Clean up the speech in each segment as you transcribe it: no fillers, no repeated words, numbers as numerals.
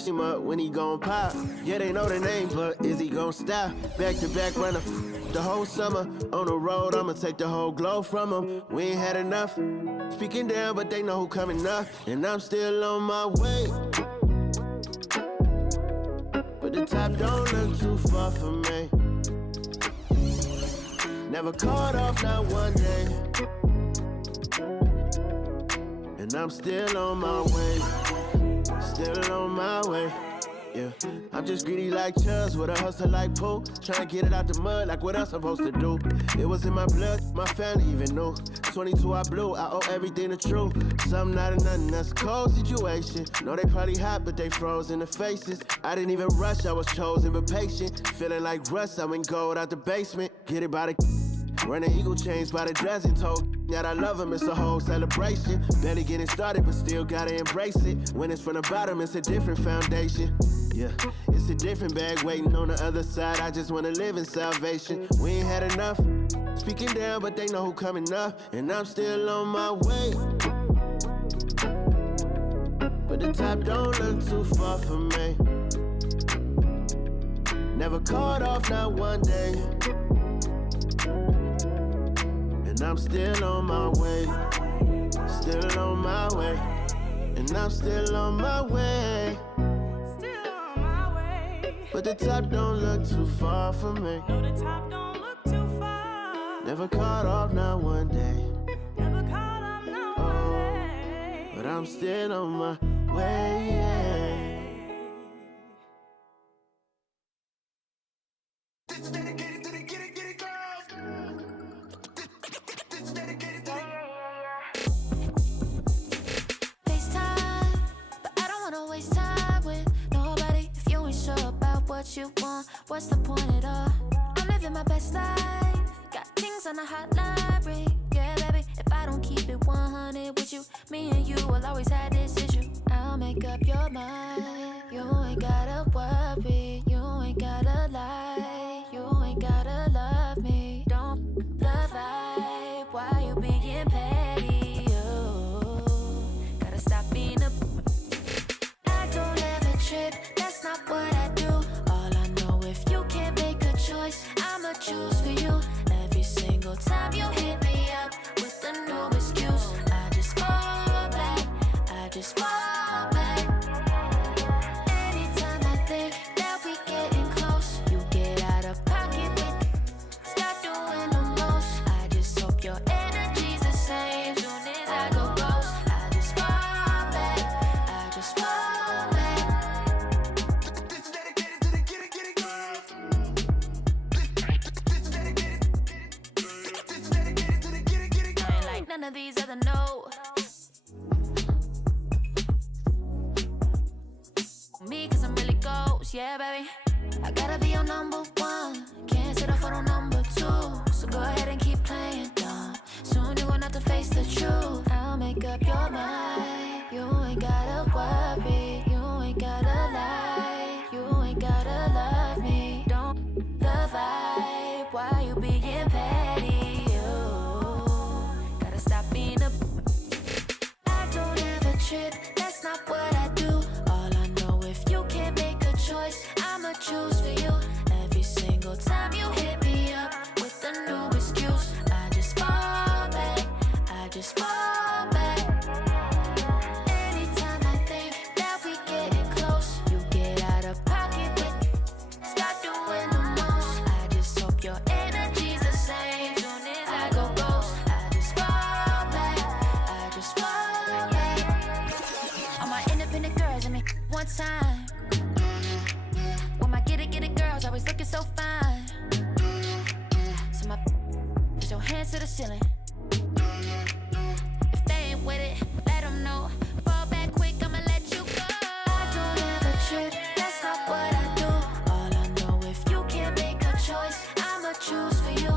finish him up when he gon' pop. Yeah, they know the name, but is he gon' stop? Back-to-back runner. The whole summer on the road, I'ma take the whole glow from them. We ain't had enough. Speaking down, but they know who coming up. And I'm still on my way. But the top don't look too far for me. Never caught off, not one day. And I'm still on my way. Still on my way. Yeah, I'm just greedy like Chubbs with a hustle like Pooh. Tryna get it out the mud like what else I'm supposed to do. It was in my blood, my family even knew. 22 I blew, I owe everything to true. Something out of nothing, that's a cold situation. Know they probably hot, but they froze in the faces. I didn't even rush, I was chosen but patient. Feeling like rust, I went gold out the basement. Get it by the running eagle chains by the dozen. Told that I love him, it's a whole celebration. Barely getting started, but still gotta embrace it. When it's from the bottom, it's a different foundation. Yeah, it's a different bag waiting on the other side. I just wanna live in salvation. We ain't had enough. Speaking down, but they know who coming up. And I'm still on my way. But the top don't look too far for me. Never caught off, not one day. And I'm still on my way. Still on my way. And I'm still on my way. But the top don't look too far for me. No, the top don't look too far. Never caught off, not one day. Never caught off, not one day. But I'm still on my way. This is dedicated to the get it girls. This is dedicated to FaceTime, but I don't wanna waste time with nobody if you ain't sure about what you want. What's the point at all? I'm living my best life. Got things on the hotline ring. Yeah, baby, if I don't keep it 100 with you, me and you will always have this issue. I'll make up your mind. You ain't gotta worry. You ain't gotta lie. You ain't gotta love me. Don't the vibe. Why you being petty? You gotta stop being a. I don't ever trip. That's not what I do. All I know, if you can't make a choice, I'ma choose for you. Every single time you hit me up with a new excuse, I just fall back. I just fall back. Anytime I think that we getting close, you get out of pocket with. Stop doing the most. I just hope your energy's the same. Soon as I go ghost, I just fall back. I just fall back. This is dedicated to the get it girls. This is dedicated to the get it girls. I ain't like none of these other no. Me, cause I'm really ghost, yeah, baby. I gotta be your number one. Can't settle for no number two. So go ahead and keep playing dumb. Soon you're gonna have to face the truth. I'll make up your mind. You ain't gotta worry. You ain't gotta lie. You ain't gotta love me. Don't the vibe. Why you being petty? You gotta stop being a. I don't ever trip. That's not what I do. All I know, if you can't make a choice, I'ma choose for you. Every single time you hit me up with a new excuse, I just fall back. I just fall back. Anytime I think that we getting close, you get out of pocket with. Stop doing the most. I just hope your energy's the same. Soon as I go ghost, I just fall back. I just fall back. All my independent girls, I mean, one time. When my get it girls always looking so fine. So my put your hands to the ceiling. If they ain't with it, let them know. Fall back quick, I'ma let you go. I don't ever trip, that's not what I do. All I know, if you can't make a choice, I'ma choose for you.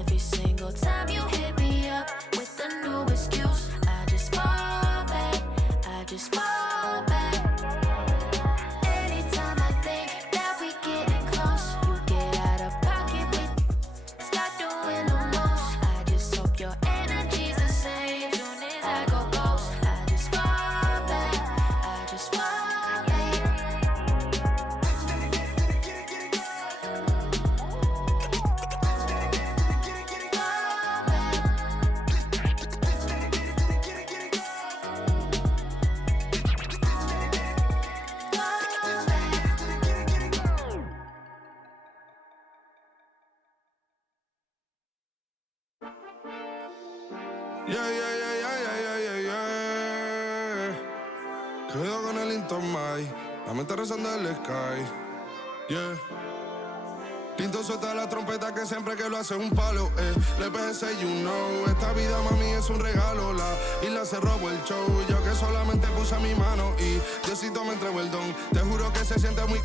Every single time you hit me up with a new excuse, I just fall back. I just fall back. Anytime I think that we getting close, you get out of pocket with. Stop doing the most. I just hope your energy's the same. Soon as I go ghost, I just fall Quedo con el Intomai, la mente rezando en el sky. Yeah. Tinto suelta la trompeta que siempre que lo hace es un palo, Le pensé, you know, esta vida, mami, es un regalo. La isla se robó el show, yo que solamente puse mi mano y Diosito me entregó el don. Te juro que se siente muy...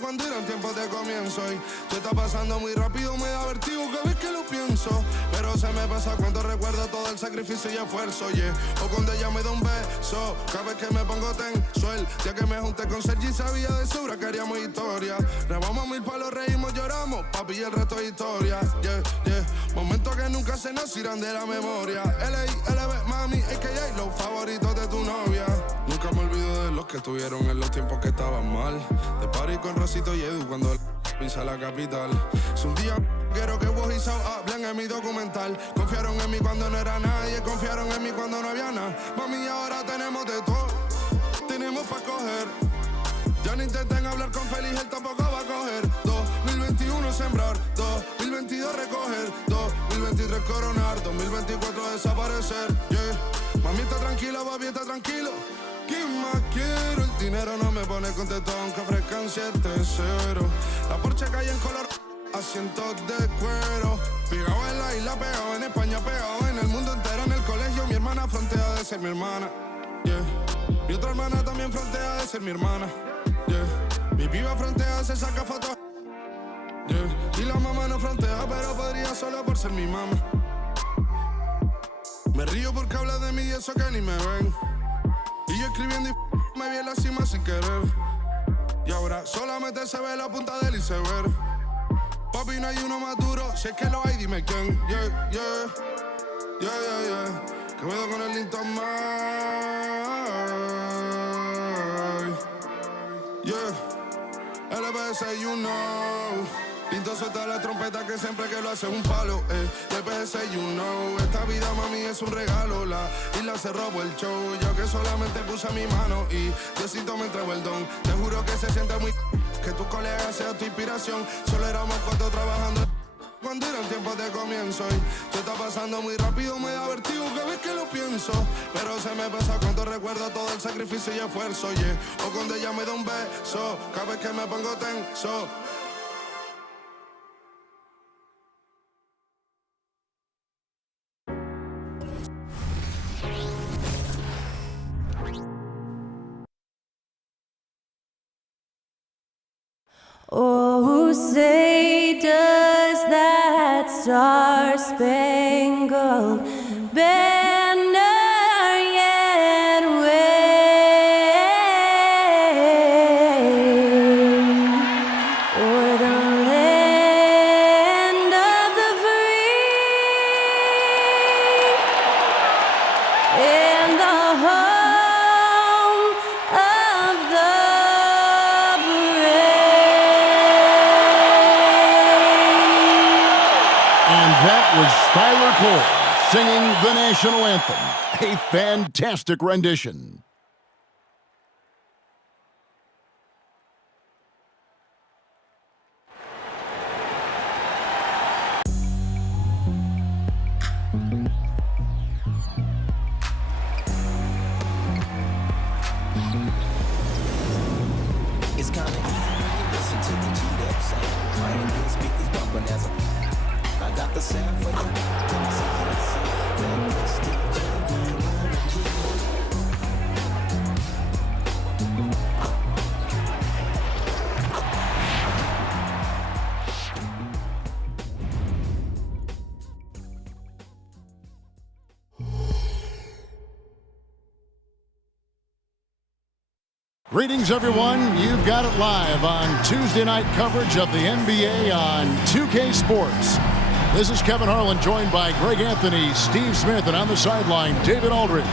Cuando eran tiempos de comienzo y tú está pasando muy rápido, me da vertigo cada vez que lo pienso. Pero se me pasa cuando recuerdo todo el sacrificio y esfuerzo, yeah. O cuando ella me da un beso, cada vez que me pongo tenso. El día que me junté con Sergi sabía de sobra que haríamos historia. Grabamos 1000 palos, reímos, lloramos, papi, y el resto es historia, yeah, yeah. Momentos que nunca se nos irán de la memoria. LB, mami, a.k.a. los favoritos de tu novia. Nunca me olvido de los que estuvieron en los tiempos que estaban mal. De party con Rosito y Edu cuando pisa la capital. Es un día quiero que vos y Sao hablen en mi documental. Confiaron en mí cuando no era nadie, confiaron en mí cuando no había nada. Mami, ahora tenemos de todo, tenemos pa' coger. Ya no intenten hablar con Feliz, él tampoco va a coger. 2021 sembrar, 2022 recoger, 2023 coronar, 2024 desaparecer, yeah. Mami está tranquila, papi está tranquilo. ¿Qué más quiero? El dinero no me pone contento aunque ofrezcan 7-0. La Porsche cae en color, asientos de cuero. Pegado en la isla, pegado en España, pegado en el mundo entero. En el colegio mi hermana frontea de ser mi hermana, yeah. Mi otra hermana también frontea de ser mi hermana, yeah. Mi piba frontea, se saca fotos, yeah. Y la mamá no frontea, pero podría solo por ser mi mamá. Me río porque habla de mí y eso que ni me ven. Y yo escribiendo y me vi en la cima sin querer. Y ahora solamente se ve la punta del iceberg. Papi, no hay uno más duro, si es que lo hay, dime quién. Yeah, yeah, yeah, yeah, yeah. Que veo con el Intomai. Yeah, LBS, you know. Pinto suelta la trompeta que siempre que lo hace es un palo, LBS, you know. Esta vida, mami, es un regalo. La isla se robó el show, yo que solamente puse mi mano y Diosito me entregó el don. Te juro que se siente muy... que tu colega sea tu inspiración. Solo éramos 4 trabajando cuando eran tiempos de comienzo y tú está pasando muy rápido, me da vertigo cada vez que lo pienso. Pero se me pasa cuando recuerdo todo el sacrificio y esfuerzo, yeah. O cuando ella me da un beso, cada vez que me pongo tenso. Oh, say does that star-spangled banner yet wave o'er the land of the free and the home of the was Skylar Cole singing the national anthem. A fantastic rendition. It's kinda easy to listen to the G-Dub sound. Playing these speakers bumping as I got the sound for you. Greetings, everyone. You've got it live on Tuesday night coverage of the NBA on 2K Sports. This is Kevin Harlan, joined by Greg Anthony, Steve Smith, and on the sideline, David Aldridge.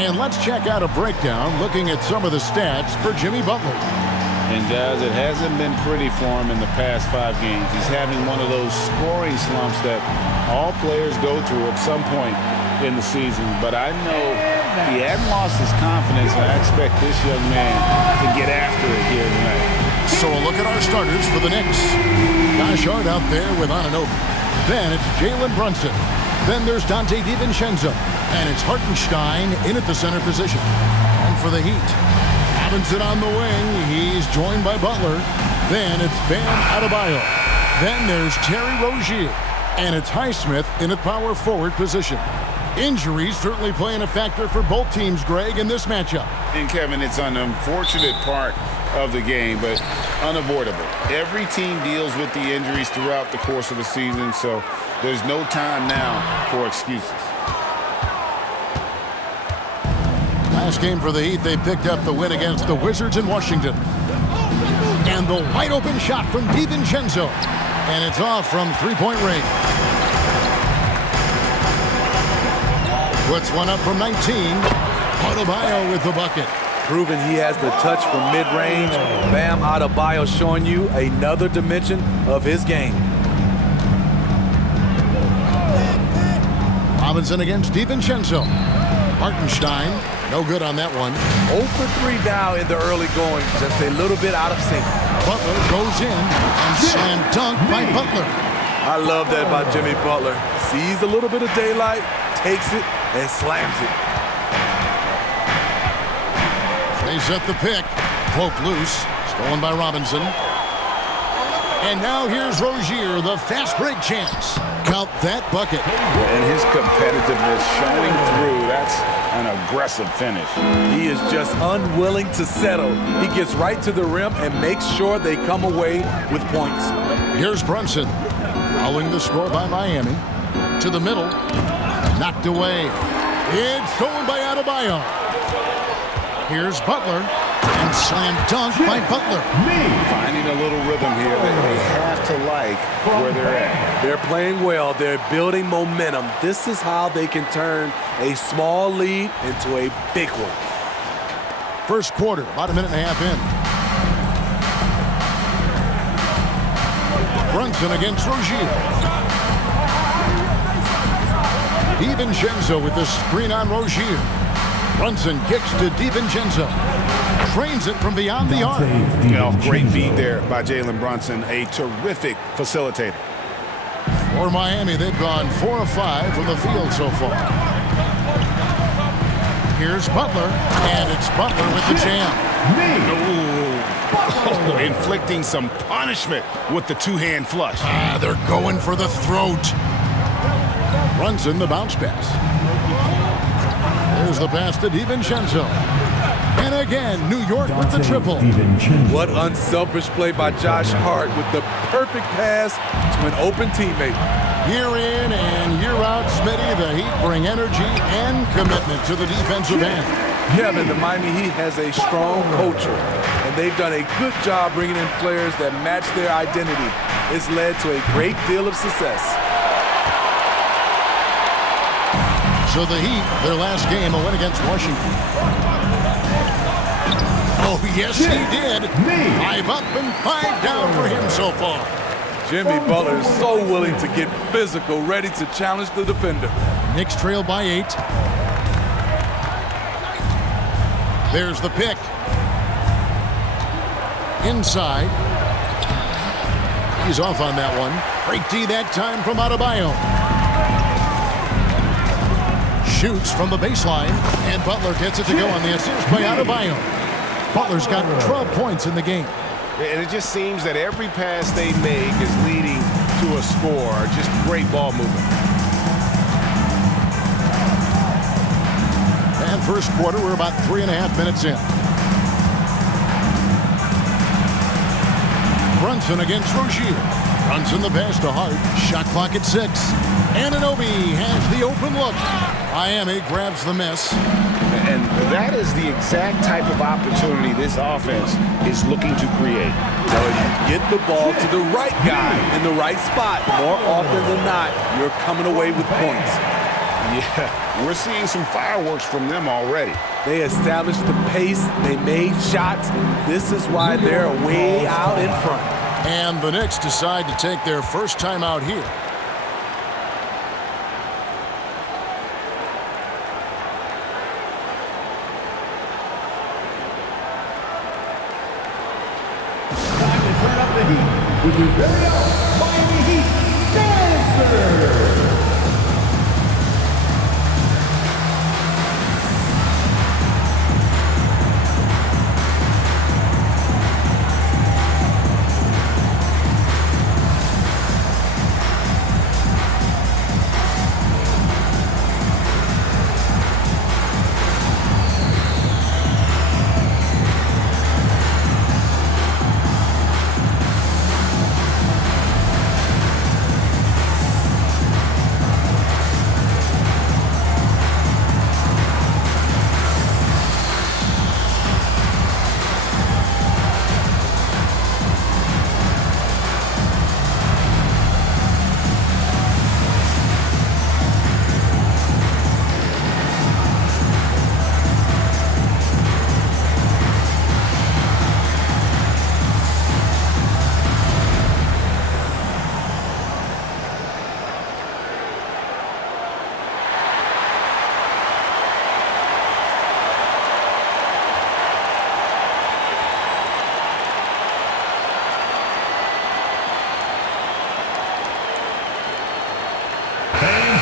And let's check out a breakdown looking at some of the stats for Jimmy Butler. And guys, it hasn't been pretty for him in the past 5 games. He's having one of those scoring slumps that all players go through at some point in the season. But I know he hadn't lost his confidence. I expect this young man to get after it here tonight. So a look at our starters for the Knicks. Josh Hart out there with Anunoby. Then it's Jalen Brunson. Then there's Dante DiVincenzo. And it's Hartenstein in at the center position. And for the Heat, Robinson on the wing. He's joined by Butler. Then it's Bam Adebayo. Then there's Terry Rozier. And it's Highsmith in a power forward position. Injuries certainly playing a factor for both teams, Greg, in this matchup. And Kevin, it's an unfortunate part of the game, but unavoidable. Every team deals with the injuries throughout the course of the season, so there's no time now for excuses. Last game for the Heat, they picked up the win against the Wizards in Washington. And the wide open shot from DiVincenzo. And it's off from three-point range. Puts one up from 19. Adebayo with the bucket. Proving he has the touch from mid-range. Bam Adebayo showing you another dimension of his game. Robinson against DiVincenzo. Hartenstein, no good on that one. 0 for 3 now in the early going, just a little bit out of sync. Butler goes in and slam dunk by Butler. I love that about Jimmy Butler. Sees a little bit of daylight, takes it, and slams it. They set the pick. Poke loose. Stolen by Robinson. And now here's Rozier, the fast break chance. Count that bucket. And his competitiveness showing through. That's an aggressive finish. He is just unwilling to settle. He gets right to the rim and makes sure they come away with points. Here's Brunson. Following the score by Miami. To the middle. Knocked away. It's stolen by Adebayo. Here's Butler. And slam dunk by Butler. Finding a little rhythm here that they have to like where they're at. They're playing well. They're building momentum. This is how they can turn a small lead into a big one. First quarter, about a minute and a half in. Brunson against Rozier. DiVincenzo with the screen on Rozier. Brunson kicks to DiVincenzo. Trains it from beyond the arc. Great feed there by Jalen Brunson, a terrific facilitator. For Miami, they've gone 4 of 5 from the field so far. Here's Butler, and it's Butler with the jam. Inflicting some punishment with the two-hand flush. They're going for the throat. Brunson, the bounce pass. There's the pass to DiVincenzo. And again, New York with the triple. What unselfish play by Josh Hart with the perfect pass to an open teammate. Year in and year out, Smitty, the Heat bring energy and commitment to the defensive end. Kevin, the Miami Heat has a strong culture, and they've done a good job bringing in players that match their identity. It's led to a great deal of success. So the Heat, their last game, a win against Washington. Oh, yes, he did. 5 up and 5 down for him so far. Jimmy Butler is so willing to get physical, ready to challenge the defender. Knicks trail by 8. There's the pick. Inside. He's off on that one. Break D that time from Adebayo. Shoots from the baseline, and Butler gets it to go on the assist by Adebayo. Butler's got 12 points in the game. And it just seems that every pass they make is leading to a score. Just great ball movement. And first quarter, we're about 3.5 minutes in. Brunson against Rozier. Brunson the pass to Hart. Shot clock at 6. Anunoby has the open look. Miami grabs the miss. And that is the exact type of opportunity this offense is looking to create. So you get the ball to the right guy in the right spot. More often than not, you're coming away with points. Yeah, we're seeing some fireworks from them already. They established the pace. They made shots. This is why they're way out in front. And the Knicks decide to take their first time out here. represent up the Heat with your very own Miami Heat dancer.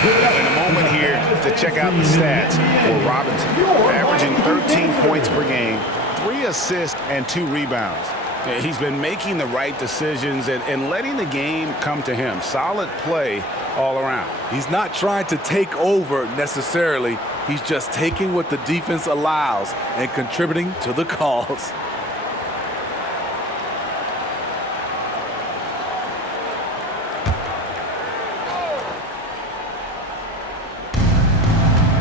In a moment here to check out the stats for Robinson. Averaging 13 points per game, 3 assists, and 2 rebounds. He's been making the right decisions and letting the game come to him. Solid play all around. He's not trying to take over necessarily. He's just taking what the defense allows and contributing to the cause.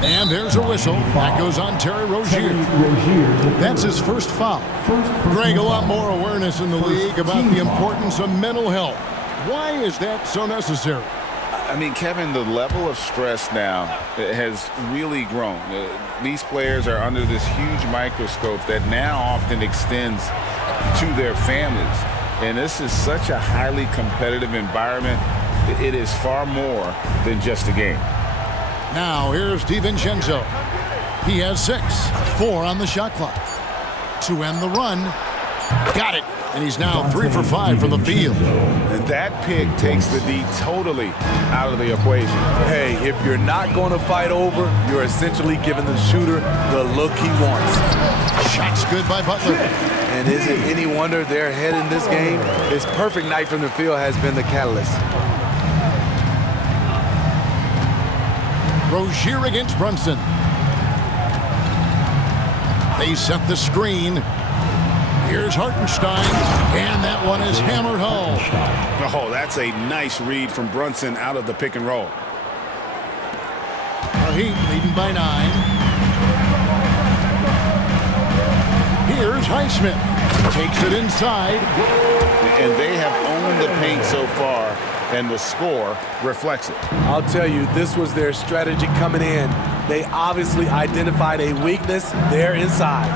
And there's a whistle. That goes on Terry Rozier. That's his first foul. Greg, a lot more awareness in the league about the importance of mental health. Why is that so necessary? I mean, Kevin, the level of stress now has really grown. These players are under this huge microscope that now often extends to their families. And this is such a highly competitive environment. It is far more than just a game. Now here's DiVincenzo. He has 6, 4 on the shot clock. To end the run, got it. And he's now 3 for 5 from the field. And that pick takes the D totally out of the equation. Hey, if you're not going to fight over, you're essentially giving the shooter the look he wants. Shot's good by Butler. And is it any wonder they're ahead in this game? His perfect night from the field has been the catalyst. Rozier against Brunson. They set the screen. Here's Hartenstein, and that one is hammered home. Oh, that's a nice read from Brunson out of the pick and roll. The Heat leading by 9. Here's Highsmith. Takes it inside. And they have owned the paint so far, and the score reflects it. I'll tell you, this was their strategy coming in. They obviously identified a weakness there inside.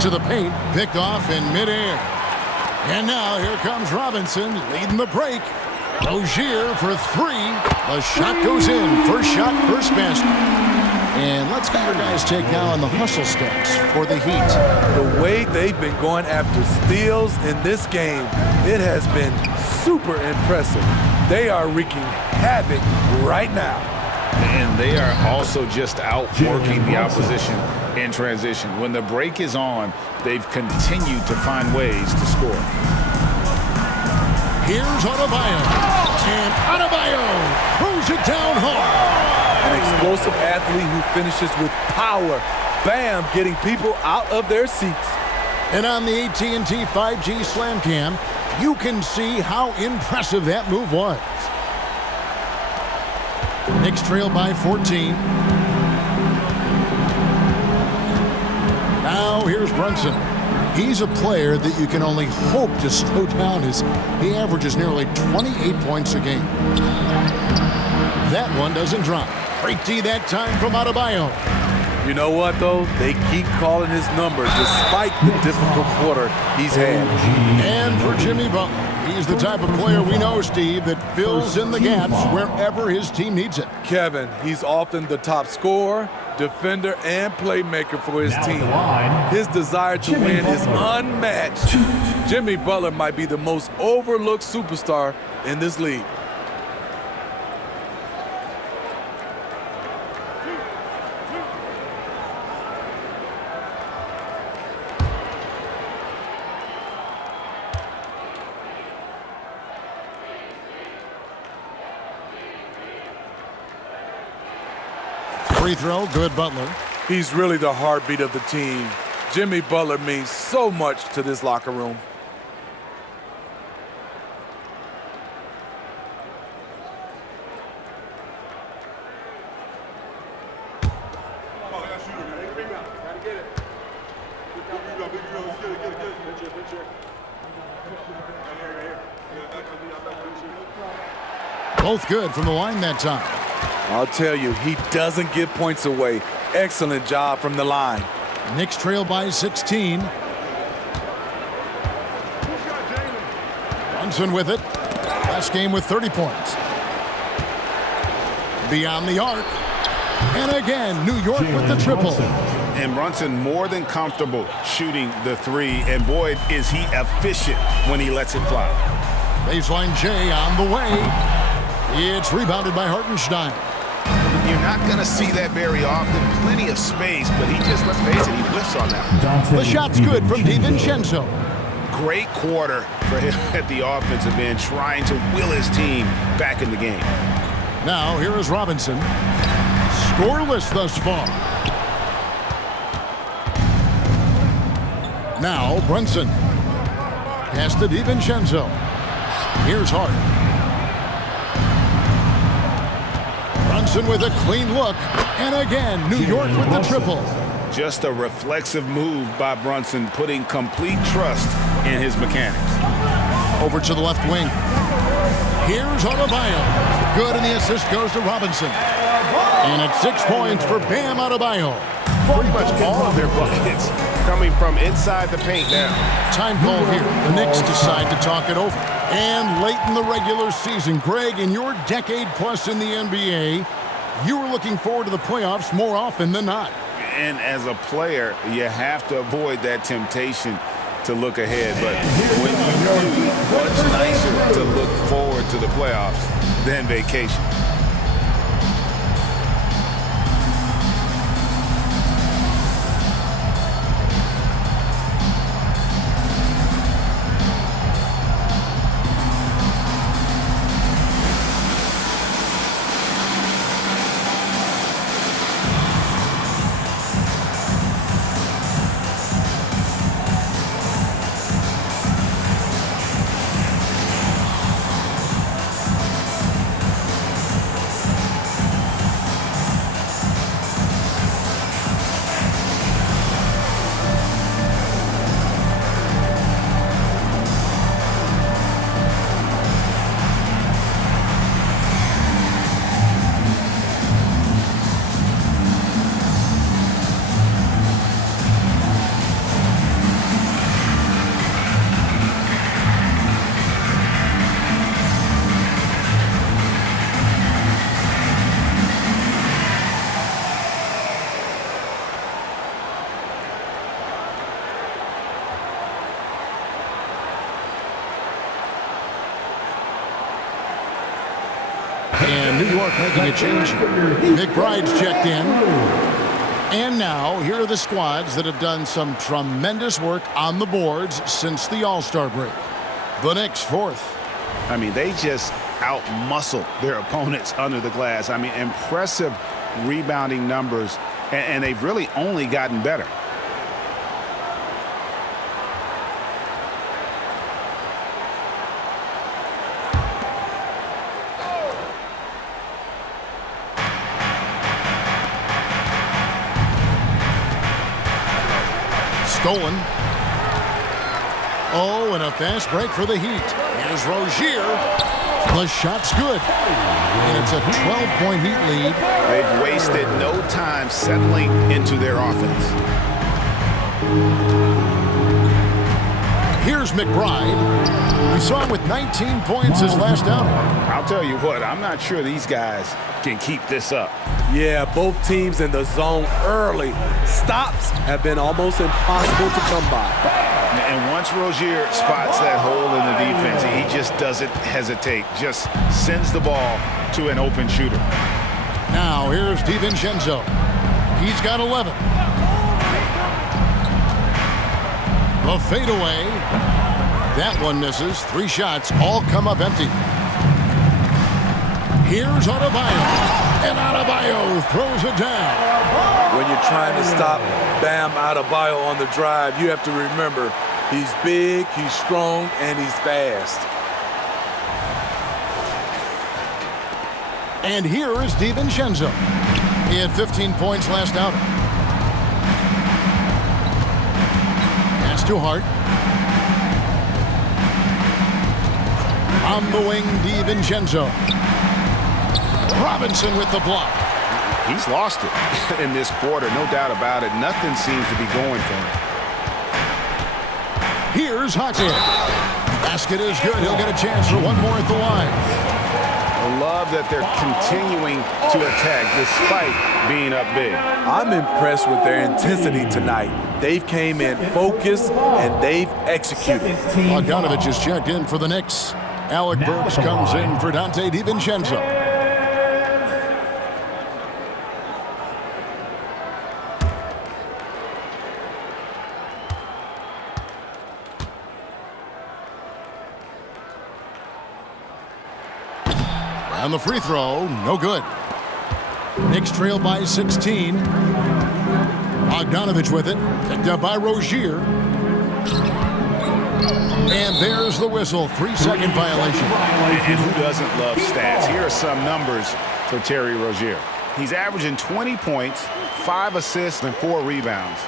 To the paint, picked off in midair. And now here comes Robinson leading the break. Rozier for 3. The shot goes in. First shot, first basket. And let's get your guys' take now on the hustle stats for the Heat. The way they've been going after steals in this game, it has been super impressive. They are wreaking havoc right now. And they are also just outworking the opposition in transition. When the break is on, they've continued to find ways to score. Here's Anunoby. And Anunoby throws it down hard. An explosive athlete who finishes with power. Bam, getting people out of their seats. And on the AT&T 5G Slam Cam, you can see how impressive that move was. Knicks trail by 14. Now here's Brunson. He's a player that you can only hope to slow down as he averages nearly 28 points a game. That one doesn't drop. Great D that time from Adebayo. You know what, though? They keep calling his number despite the difficult quarter he's had. And for Jimmy Butler. He's the type of player we know, Steve, that fills in the gaps wherever his team needs it. Kevin, he's often the top scorer, defender, and playmaker for his team. His desire to win is unmatched. Jimmy Butler might be the most overlooked superstar in this league. Free throw, good Butler. He's really the heartbeat of the team. Jimmy Butler means so much to this locker room. Both good from the line that time. I'll tell you, he doesn't give points away. Excellent job from the line. Knicks trail by 16. Brunson with it. Last game with 30 points. Beyond the arc. And again, New York with the triple. And Brunson more than comfortable shooting the three. And boy, is he efficient when he lets it fly. Baseline J on the way. It's rebounded by Hartenstein. You're not going to see that very often. Plenty of space, but he just, let's face it, he whiffs on that. The shot's good from DiVincenzo. Great quarter for him at the offensive end, trying to will his team back in the game. Now, here is Robinson. Scoreless thus far. Now, Brunson. Pass to DiVincenzo. Here's Hart. Brunson with a clean look. And again, New York with the triple. Just a reflexive move by Brunson, putting complete trust in his mechanics. Over to the left wing. Here's Anunoby. Good, and the assist goes to Robinson. And it's 6 points for Bam Adebayo. Pretty much all of their buckets coming from inside the paint now. Time call here. The Knicks decide to talk it over. And late in the regular season, Greg, in your decade plus in the NBA, you were looking forward to the playoffs more often than not. And as a player, you have to avoid that temptation to look ahead. But when you do, much nicer to look forward to the playoffs than vacation. And New York making a change. McBride's checked in. And now, here are the squads that have done some tremendous work on the boards since the All-Star break. The Knicks, fourth. I mean, they just out-muscle their opponents under the glass. I mean, impressive rebounding numbers, and they've really only gotten better. Stolen. Oh, and a fast break for the Heat. Here's Rozier. The shot's good. And it's a 12-point Heat lead. They've wasted no time settling into their offense. Here's McBride. We saw him with 19 points his last outing. I'll tell you what, I'm not sure these guys can keep this up. Yeah, both teams in the zone early. Stops have been almost impossible to come by. And once Rozier spots that hole in the defense, he just doesn't hesitate, just sends the ball to an open shooter. Now here's DiVincenzo. He's got 11. The fadeaway. That one misses. 3 shots all come up empty. Here's Anunoby. And Anunoby throws it down. When you're trying to stop Bam Adebayo on the drive, you have to remember he's big, he's strong, and he's fast. And here is DiVincenzo. He had 15 points last outing. Pass to Hart. On the wing, DiVincenzo. Robinson with the block. He's lost it in this quarter, no doubt about it. Nothing seems to be going for him. Here's Hackett. Basket is good. He'll get a chance for one more at the line. I love that they're continuing to attack despite being up big. I'm impressed with their intensity tonight. They've came in focused and they've executed. Bogdanovich is checked in for the Knicks. Alec Burks comes in for Donte DiVincenzo. And the free throw, no good. Knicks trail by 16. Bogdanovich with it, picked up by Rozier. And there's the whistle, 3-second violation. And who doesn't love stats? Here are some numbers for Terry Rozier. He's averaging 20 points, 5 assists, and 4 rebounds.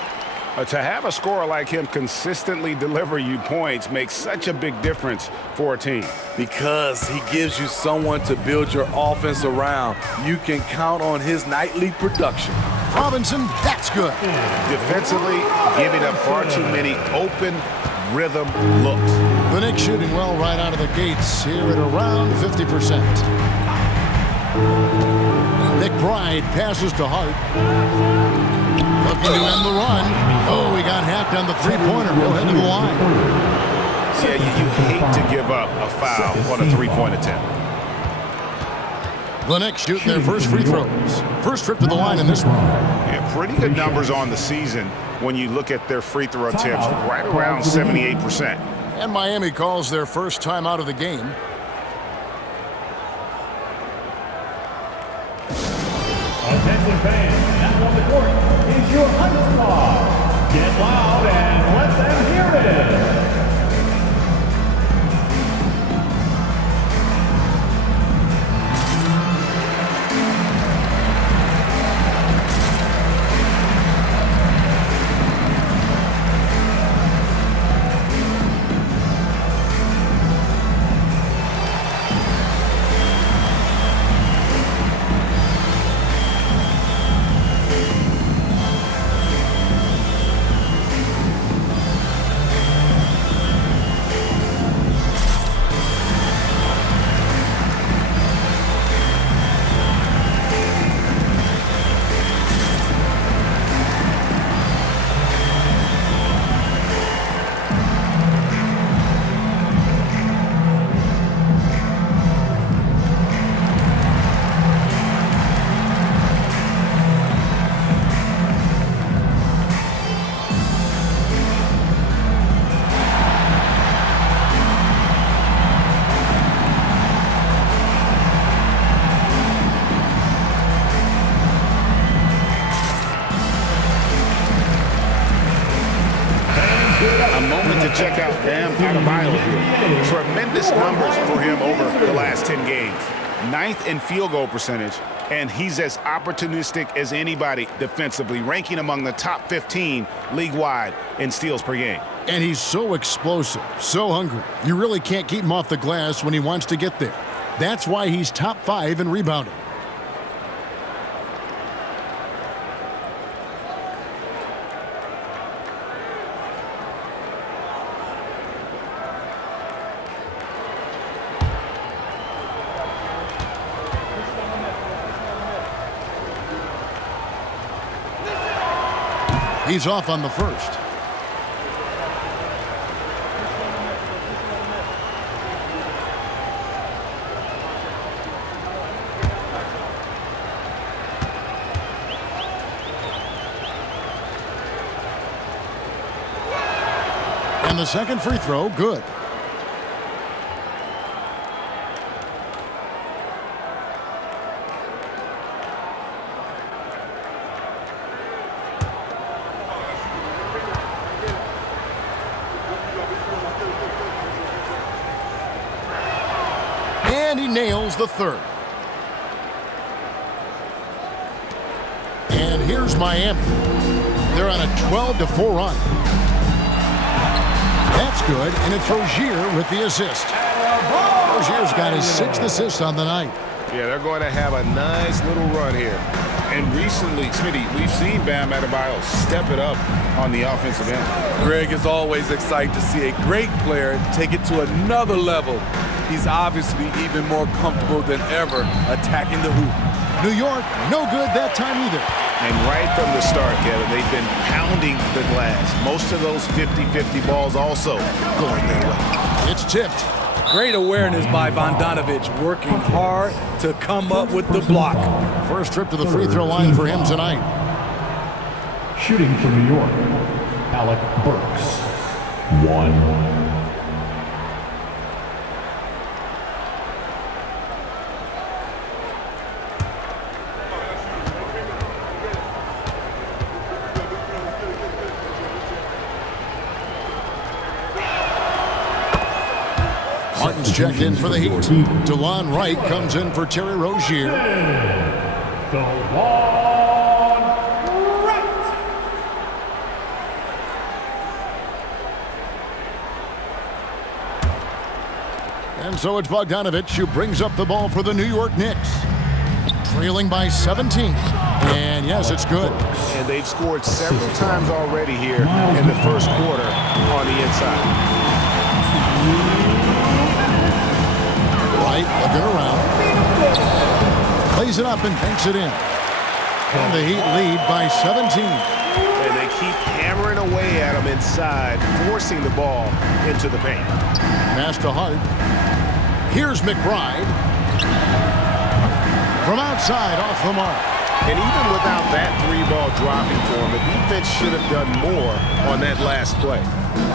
To have a scorer like him consistently deliver you points makes such a big difference for a team. Because he gives you someone to build your offense around. You can count on his nightly production. Robinson, that's good. Defensively, giving up far too many open rhythm looks. The Knicks shooting well right out of the gates here at around 50%. McBride passes to Hart. Looking to end the run. Oh, he got hacked on the three-pointer. He'll head to the line. Yeah, you hate to give up a foul on a three-point attempt. The Knicks shooting their first free throws. First trip to the line in this one. Yeah, pretty good numbers on the season when you look at their free throw attempts, right around 78%. And Miami calls their first time out of the game. Attention fans, now on the court is your Ice Squad. Get loud and let them hear it. Check out Bam Adebayo here. Tremendous numbers for him over the last 10 games. 9th in field goal percentage, and he's as opportunistic as anybody defensively, ranking among the top 15 league-wide in steals per game. And he's so explosive, so hungry. You really can't keep him off the glass when he wants to get there. That's why he's top 5 in rebounding. He's off on the first. And the second free throw, good. And he nails the third. And here's Miami. They're on a 12-4 run. That's good, and it's Rozier with the assist. Rozier's got his 6th assist on the night. Yeah, they're going to have a nice little run here. And recently, Smitty, we've seen Bam Adebayo step it up on the offensive end. Greg is always excited to see a great player take it to another level. He's obviously even more comfortable than ever attacking the hoop. New York, no good that time either. And right from the start, Kevin, they've been pounding the glass. Most of those 50-50 balls also going their way. It's tipped. Great awareness by Bogdanovic, working hard to come up with the block. First trip to the free throw line for him tonight. Shooting for New York, Alec Burks. 1. Martin's checked in for the Heat. DeLon Wright comes in for Terry Rozier. DeLon Wright. And so it's Bogdanovic who brings up the ball for the New York Knicks. Trailing by 17. And yes, it's good. And they've scored several times already here in the first quarter on the inside. Looking around. Plays it up and banks it in. And the Heat lead by 17. And they keep hammering away at him inside, forcing the ball into the paint. Pass to Hart. Here's McBride. From outside, off the mark. And even without that three-ball dropping for him, the defense should have done more on that last play.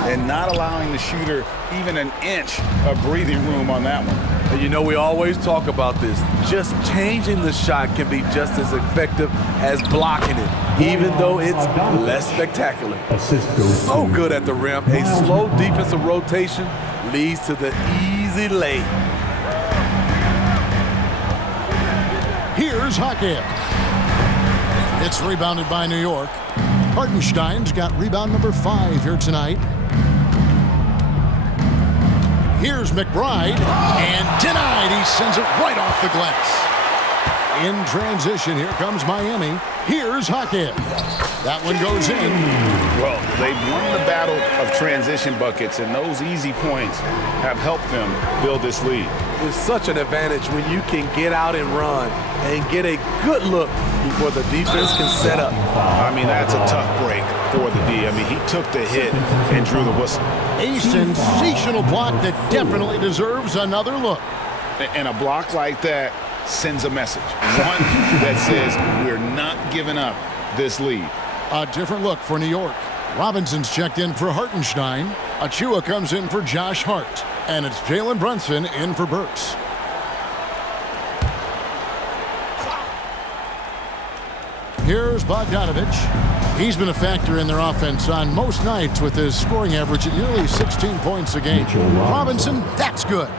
And not allowing the shooter even an inch of breathing room on that one. And you know, we always talk about this. Just changing the shot can be just as effective as blocking it, even though it's less spectacular. So good at the rim. A slow defensive rotation leads to the easy lay. Here's Hackett. It's rebounded by New York. Hartenstein's got rebound number 5 here tonight. Here's McBride, and denied. He sends it right off the glass. In transition, here comes Miami. Here's Hackett. That one goes in. Well, they've won the battle of transition buckets, and those easy points have helped them build this lead. It's such an advantage when you can get out and run and get a good look before the defense can set up. I mean, that's a tough break for the D. I mean, he took the hit and drew the whistle. A sensational block that definitely deserves another look. And a block like that sends a message. One that says we're not giving up this lead. A different look for New York. Robinson's checked in for Hartenstein. Achua comes in for Josh Hart. And it's Jalen Brunson in for Burks. Here's Bogdanovic. He's been a factor in their offense on most nights with his scoring average at nearly 16 points a game. Robinson, that's good.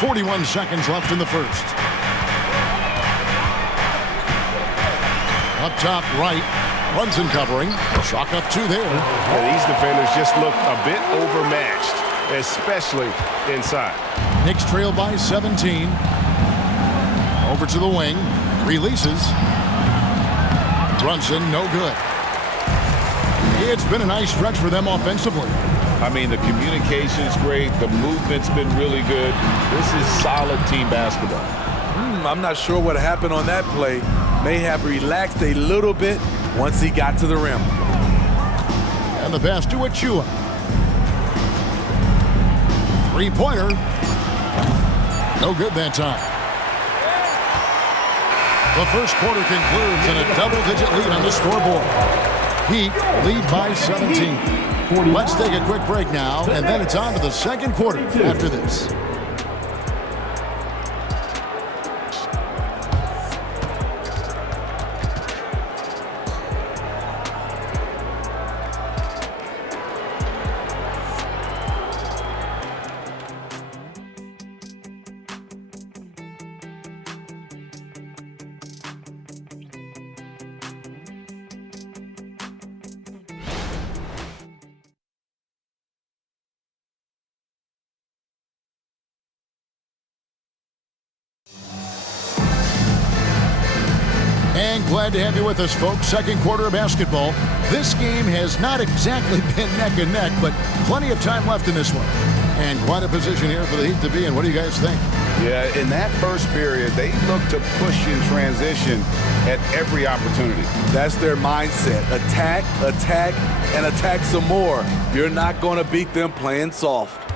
41 seconds left in the first. Up top right, Brunson covering. Chalk up 2 there. Yeah, these defenders just look a bit overmatched, especially inside. Knicks trail by 17. Over to the wing. Releases. Brunson, no good. It's been a nice stretch for them offensively. I mean, the communication's great. The movement's been really good. This is solid team basketball. I'm not sure what happened on that play. may have relaxed a little bit once he got to the rim. And the pass to Achua. Three-pointer. No good that time. The first quarter concludes in a double-digit lead on the scoreboard. Heat lead by 17. Let's take a quick break now, and then it's on to the second quarter after this. And glad to have you with us, folks. Second quarter of basketball. This game has not exactly been neck and neck, but plenty of time left in this one. And quite a position here for the Heat to be in. What do you guys think? Yeah, in that first period, they looked to push in transition at every opportunity. That's their mindset. Attack, attack, and attack some more. You're not going to beat them playing soft.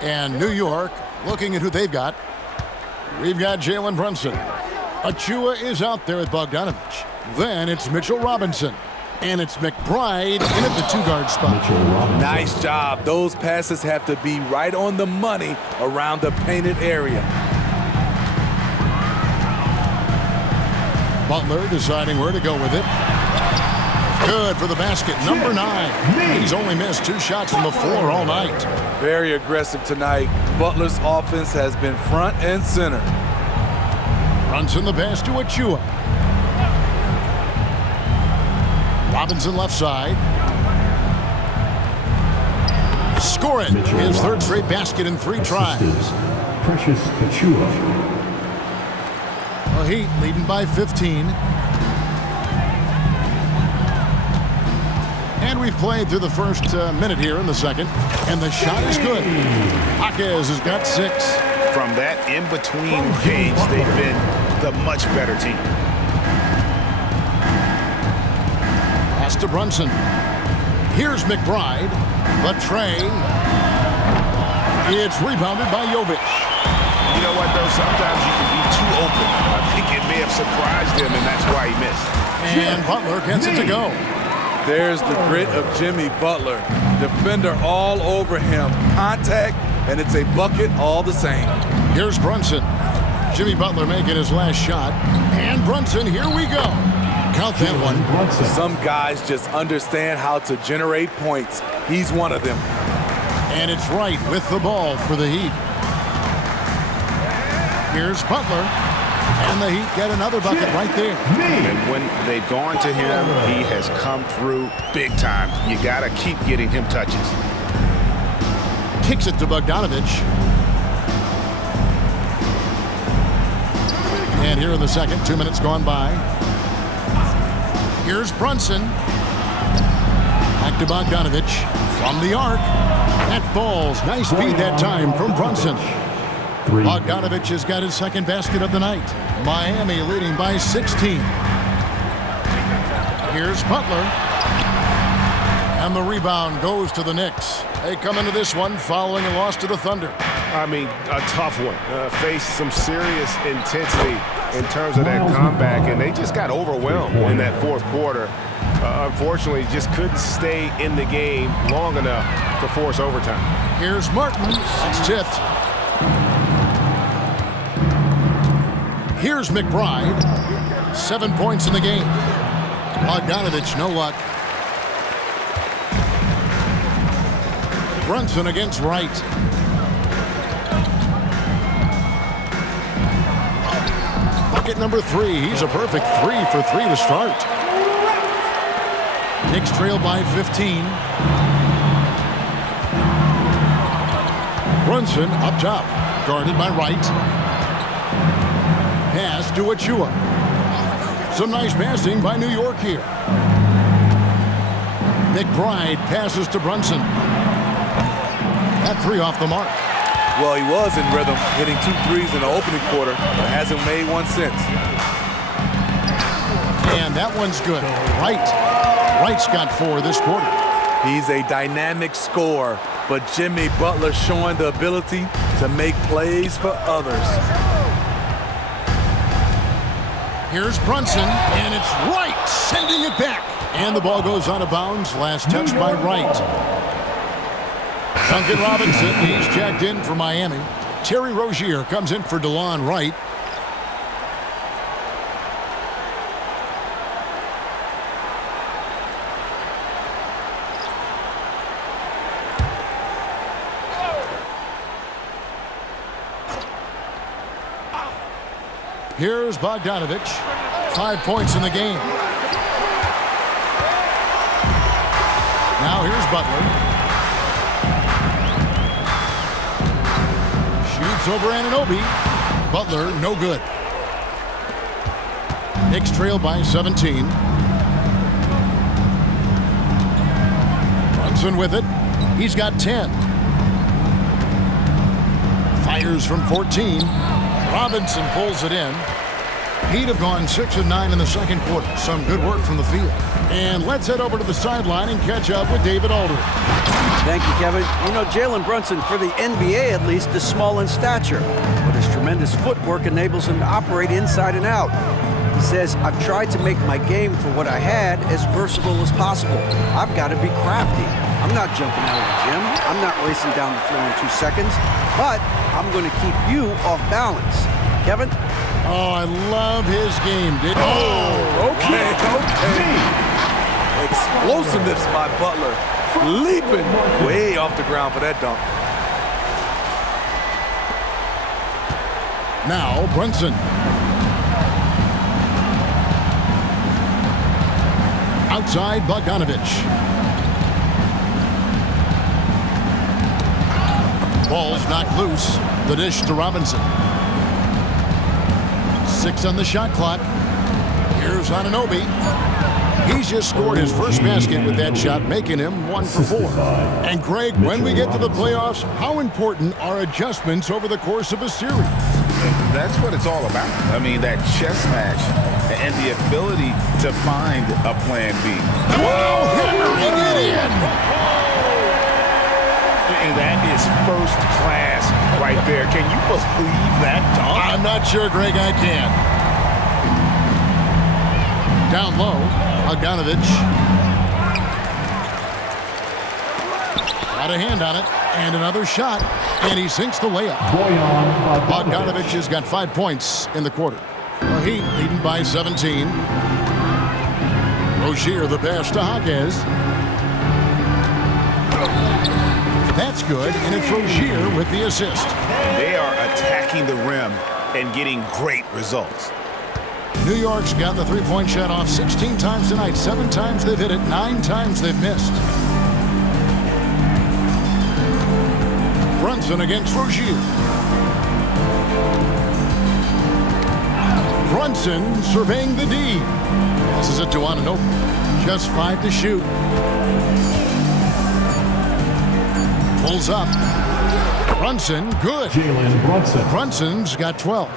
And New York, looking at who they've got. We've got Jalen Brunson. Achua is out there with Bogdanovich. Then it's Mitchell Robinson. And it's McBride in at the two-guard spot. Nice job. Those passes have to be right on the money around the painted area. Butler deciding where to go with it. Good for the basket, number 9. He's only missed 2 shots from the floor all night. Very aggressive tonight. Butler's offense has been front and center. Brunson the pass to Achua. Robinson left side. Scoring his third straight basket in 3 tries. Precious Achua. The Heat leading by 15. And we've played through the first minute here in the second. And the shot is good. Jaquez has got 6. From that in-between page, they've been the much better team. Pass to Brunson. Here's McBride. The tray. It's rebounded by Jovic. You know what, though? Sometimes you can be too open. I think it may have surprised him, and that's why he missed. And Butler gets it to go. There's the grit of Jimmy Butler. Defender all over him. Contact, and it's a bucket all the same. Here's Brunson. Jimmy Butler making his last shot. And Brunson, here we go. Count that one. Some guys just understand how to generate points. He's one of them. And it's right with the ball for the Heat. Here's Butler. And the Heat get another bucket right there. And when they've gone to him, he has come through big time. You got to keep getting him touches. Kicks it to Bogdanovich. And here in the second, 2 minutes gone by. Here's Brunson. Back to Bogdanovich from the arc. That falls. Nice feed that time from Brunson. Bogdanovich has got his second basket of the night. Miami leading by 16. Here's Butler. And the rebound goes to the Knicks. They come into this one following a loss to the Thunder. I mean, a tough one. Faced some serious intensity in terms of that comeback, and they just got overwhelmed in that fourth quarter. Unfortunately, just couldn't stay in the game long enough to force overtime. Here's Martin. That's tipped. Here's McBride. 7 points in the game. Bogdanovich, no luck. Brunson against Wright. Bucket number 3. He's a perfect 3 for 3 to start. Knicks trail by 15. Brunson up top. Guarded by Wright. Pass to Achua. Some nice passing by New York here. McBride passes to Brunson. That 3 off the mark. Well, he was in rhythm, hitting 2 threes in the opening quarter, but hasn't made one since. And that one's good. Wright's got 4 this quarter. He's a dynamic scorer, but Jimmy Butler showing the ability to make plays for others. Here's Brunson, and it's Wright sending it back. And the ball goes out of bounds. Last touch by Wright. Duncan Robinson, he's checked in for Miami. Terry Rozier comes in for DeLon Wright. Here's Bogdanovich. 5 points in the game. Now here's Butler. Shoots over Anunoby. Butler, no good. Knicks trail by 17. Brunson with it. He's got 10. Fires from 14. Robinson pulls it in. He'd have gone 6 of 9 in the second quarter. Some good work from the field. And let's head over to the sideline and catch up with David Aldridge. Thank you, Kevin. You know, Jalen Brunson, for the NBA at least, is small in stature, but his tremendous footwork enables him to operate inside and out. He says, I've tried to make my game for what I had as versatile as possible. I've got to be crafty. I'm not jumping out of the gym. I'm not racing down the floor in 2 seconds, but I'm going to keep you off balance. Kevin? Oh, I love his game. Okay. Explosiveness by Butler. Leaping way off the ground for that dunk. Now Brunson. Outside Bogdanovich. Ball's knocked loose. The dish to Robinson. 6 on the shot clock. Here's Anunoby. He's just scored his first basket with that shot, making him 1 for 4. And Greg, when we get to the playoffs, how important are adjustments over the course of a series? That's what it's all about. I mean, that chess match and the ability to find a plan B. Whoa, hammering it in! And that is first class right there. Can you believe that dunk? I'm not sure, Greg, I can. Down low, Bogdanovich. Got a hand on it, and another shot, and he sinks the layup. Bogdanovich has got 5 points in the quarter. The Heat leading by 17. Rozier the pass to Jaquez. That's good, and it's Rozier with the assist. And they are attacking the rim and getting great results. New York's got the three-point shot off 16 times tonight. 7 times they've hit it, 9 times they've missed. Brunson against Rozier. Brunson surveying the D. Passes it to Anunoby. Just 5 to shoot. Pulls up. Brunson, good. Jalen Brunson. Brunson's got 12.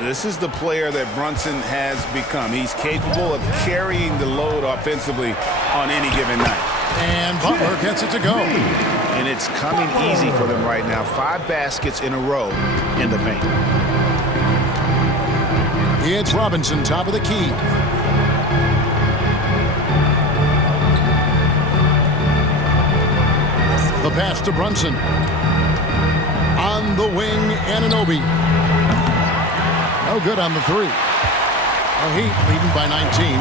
This is the player that Brunson has become. He's capable of carrying the load offensively on any given night. And Butler gets it to go. And it's coming easy for them right now. 5 baskets in a row in the paint. It's Robinson, top of the key. The pass to Brunson. On the wing, Anunoby. No good on the 3. The Heat leading by 19.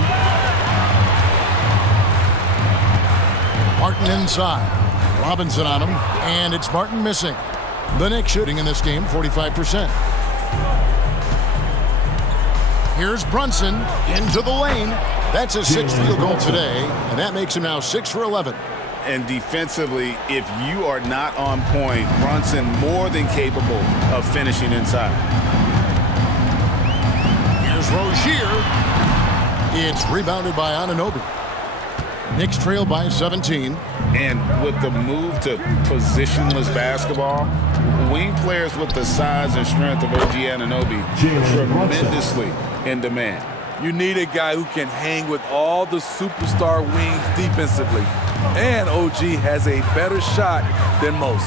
Martin inside. Robinson on him, and it's Martin missing. The Knicks shooting in this game, 45%. Here's Brunson into the lane. That's his 6th field goal today, and that makes him now 6 for 11. And defensively, if you are not on point, Brunson more than capable of finishing inside. Here's Rozier. It's rebounded by Anunoby. Knicks trail by 17. And with the move to positionless basketball, wing players with the size and strength of OG Anunoby tremendously in demand. You need a guy who can hang with all the superstar wings defensively. And OG has a better shot than most.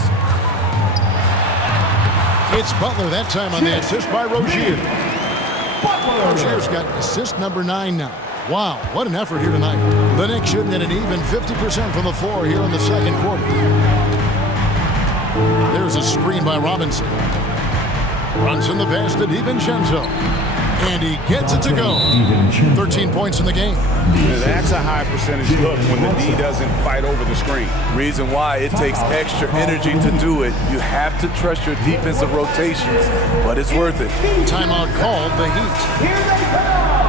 It's Butler that time on the assist by Rozier. Rozier's got assist number 9 now. Wow, what an effort here tonight. The Knicks shooting at an even 50% from the floor here in the second quarter. There's a screen by Robinson. Brunson the pass to DiVincenzo. And he gets it to go. 13 points in the game. That's a high percentage look when the D doesn't fight over the screen. Reason why it takes extra energy to do it. You have to trust your defensive rotations, but it's worth it. Timeout called, the Heat. Here they come!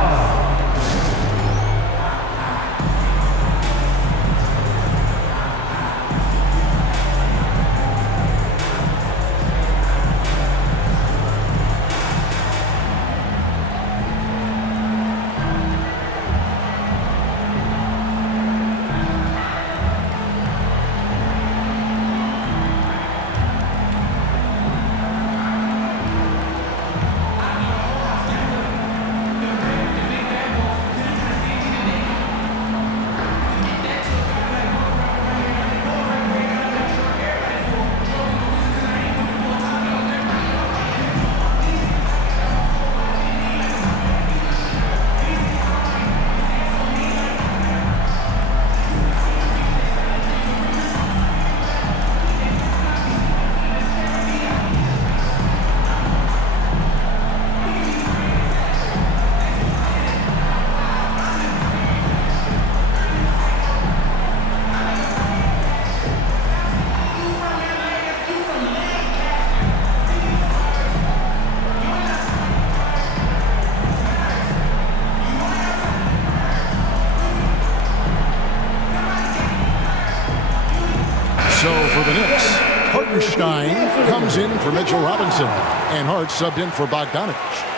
So for the Knicks, Hartenstein comes in for Mitchell Robinson, and Hart subbed in for Bogdanovich.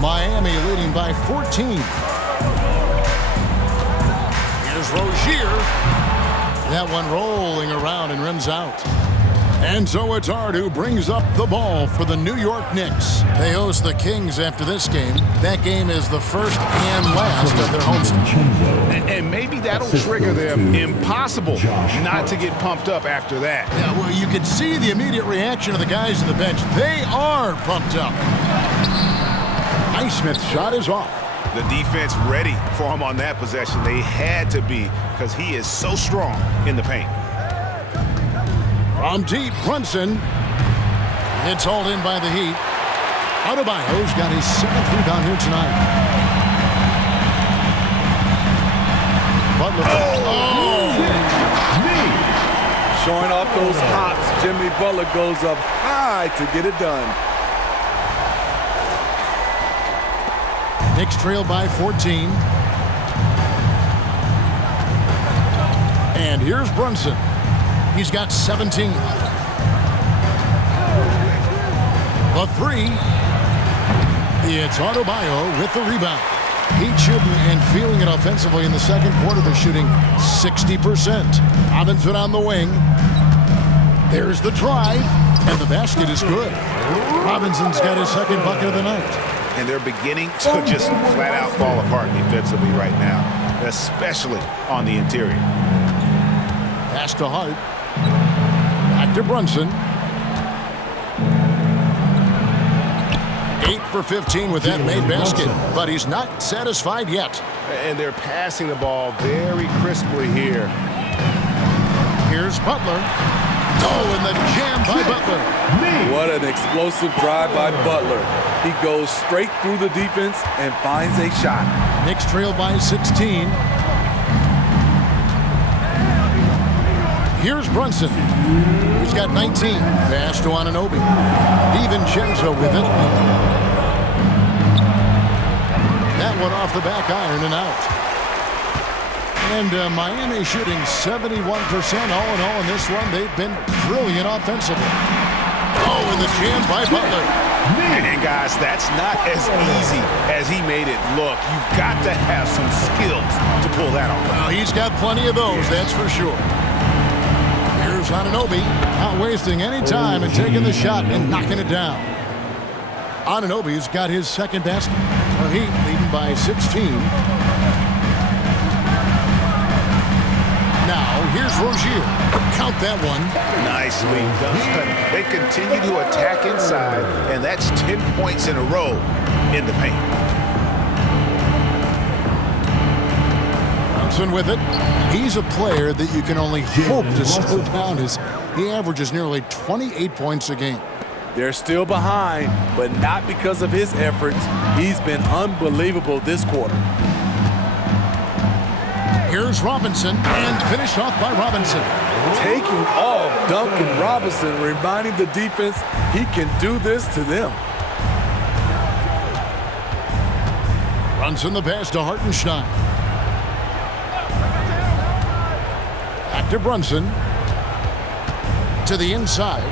Miami leading by 14. Here's Rozier. That one rolling around and rims out. And so it's Hart who brings up the ball for the New York Knicks. They host the Kings after this game. That game is the first and last of their homestand. And maybe that'll trigger them. Impossible not to get pumped up after that. Yeah, well, you could see the immediate reaction of the guys on the bench. They are pumped up. Highsmith's shot is off. The defense ready for him on that possession. They had to be because he is so strong in the paint. From deep, Brunson. It's hauled in by the Heat. Anunoby's got his 7th rebound here tonight. Butler. Showing off those hops, Jimmy Butler goes up high to get it done. Knicks trail by 14. And here's Brunson. He's got 17. The three. It's Anunoby with the rebound. Heat shooting and feeling it offensively in the second quarter. They're shooting 60%. Robinson on the wing. There's the drive. And the basket is good. Robinson's got his second bucket of the night. And they're beginning to just flat out fall apart defensively right now, especially on the interior. Pass to Hart. Back to Brunson. 8 for 15 with that made basket, but he's not satisfied yet. And they're passing the ball very crisply here. Here's Butler. Oh, and the jam by Butler. What an explosive drive by Butler. He goes straight through the defense and finds a shot. Knicks trail by 16. Here's Brunson. He's got 19. Pass to Anunoby. DiVincenzo with it. That one off the back iron and out. And Miami shooting 71% all in all in this one. They've been brilliant offensively. Oh, and the jam by Butler. And guys, that's not as easy as he made it look. You've got to have some skills to pull that off. Well, he's got plenty of those, that's for sure. Here's Anunoby, not wasting any time and taking the shot and knocking it down. Anunoby's got his second basket. The Heat leading by 16. Now, here's Rozier. Count that one. Nicely done. They continue to attack inside, and that's 10 points in a row in the paint. Brunson with it. He's a player that you can only hope to slow down as he averages nearly 28 points a game. They're still behind, but not because of his efforts. He's been unbelievable this quarter. Here's Robinson, and finished off by Robinson. Taking off Duncan Robinson, reminding the defense he can do this to them. Brunson the pass to Hartenstein. Back to Brunson. To the inside.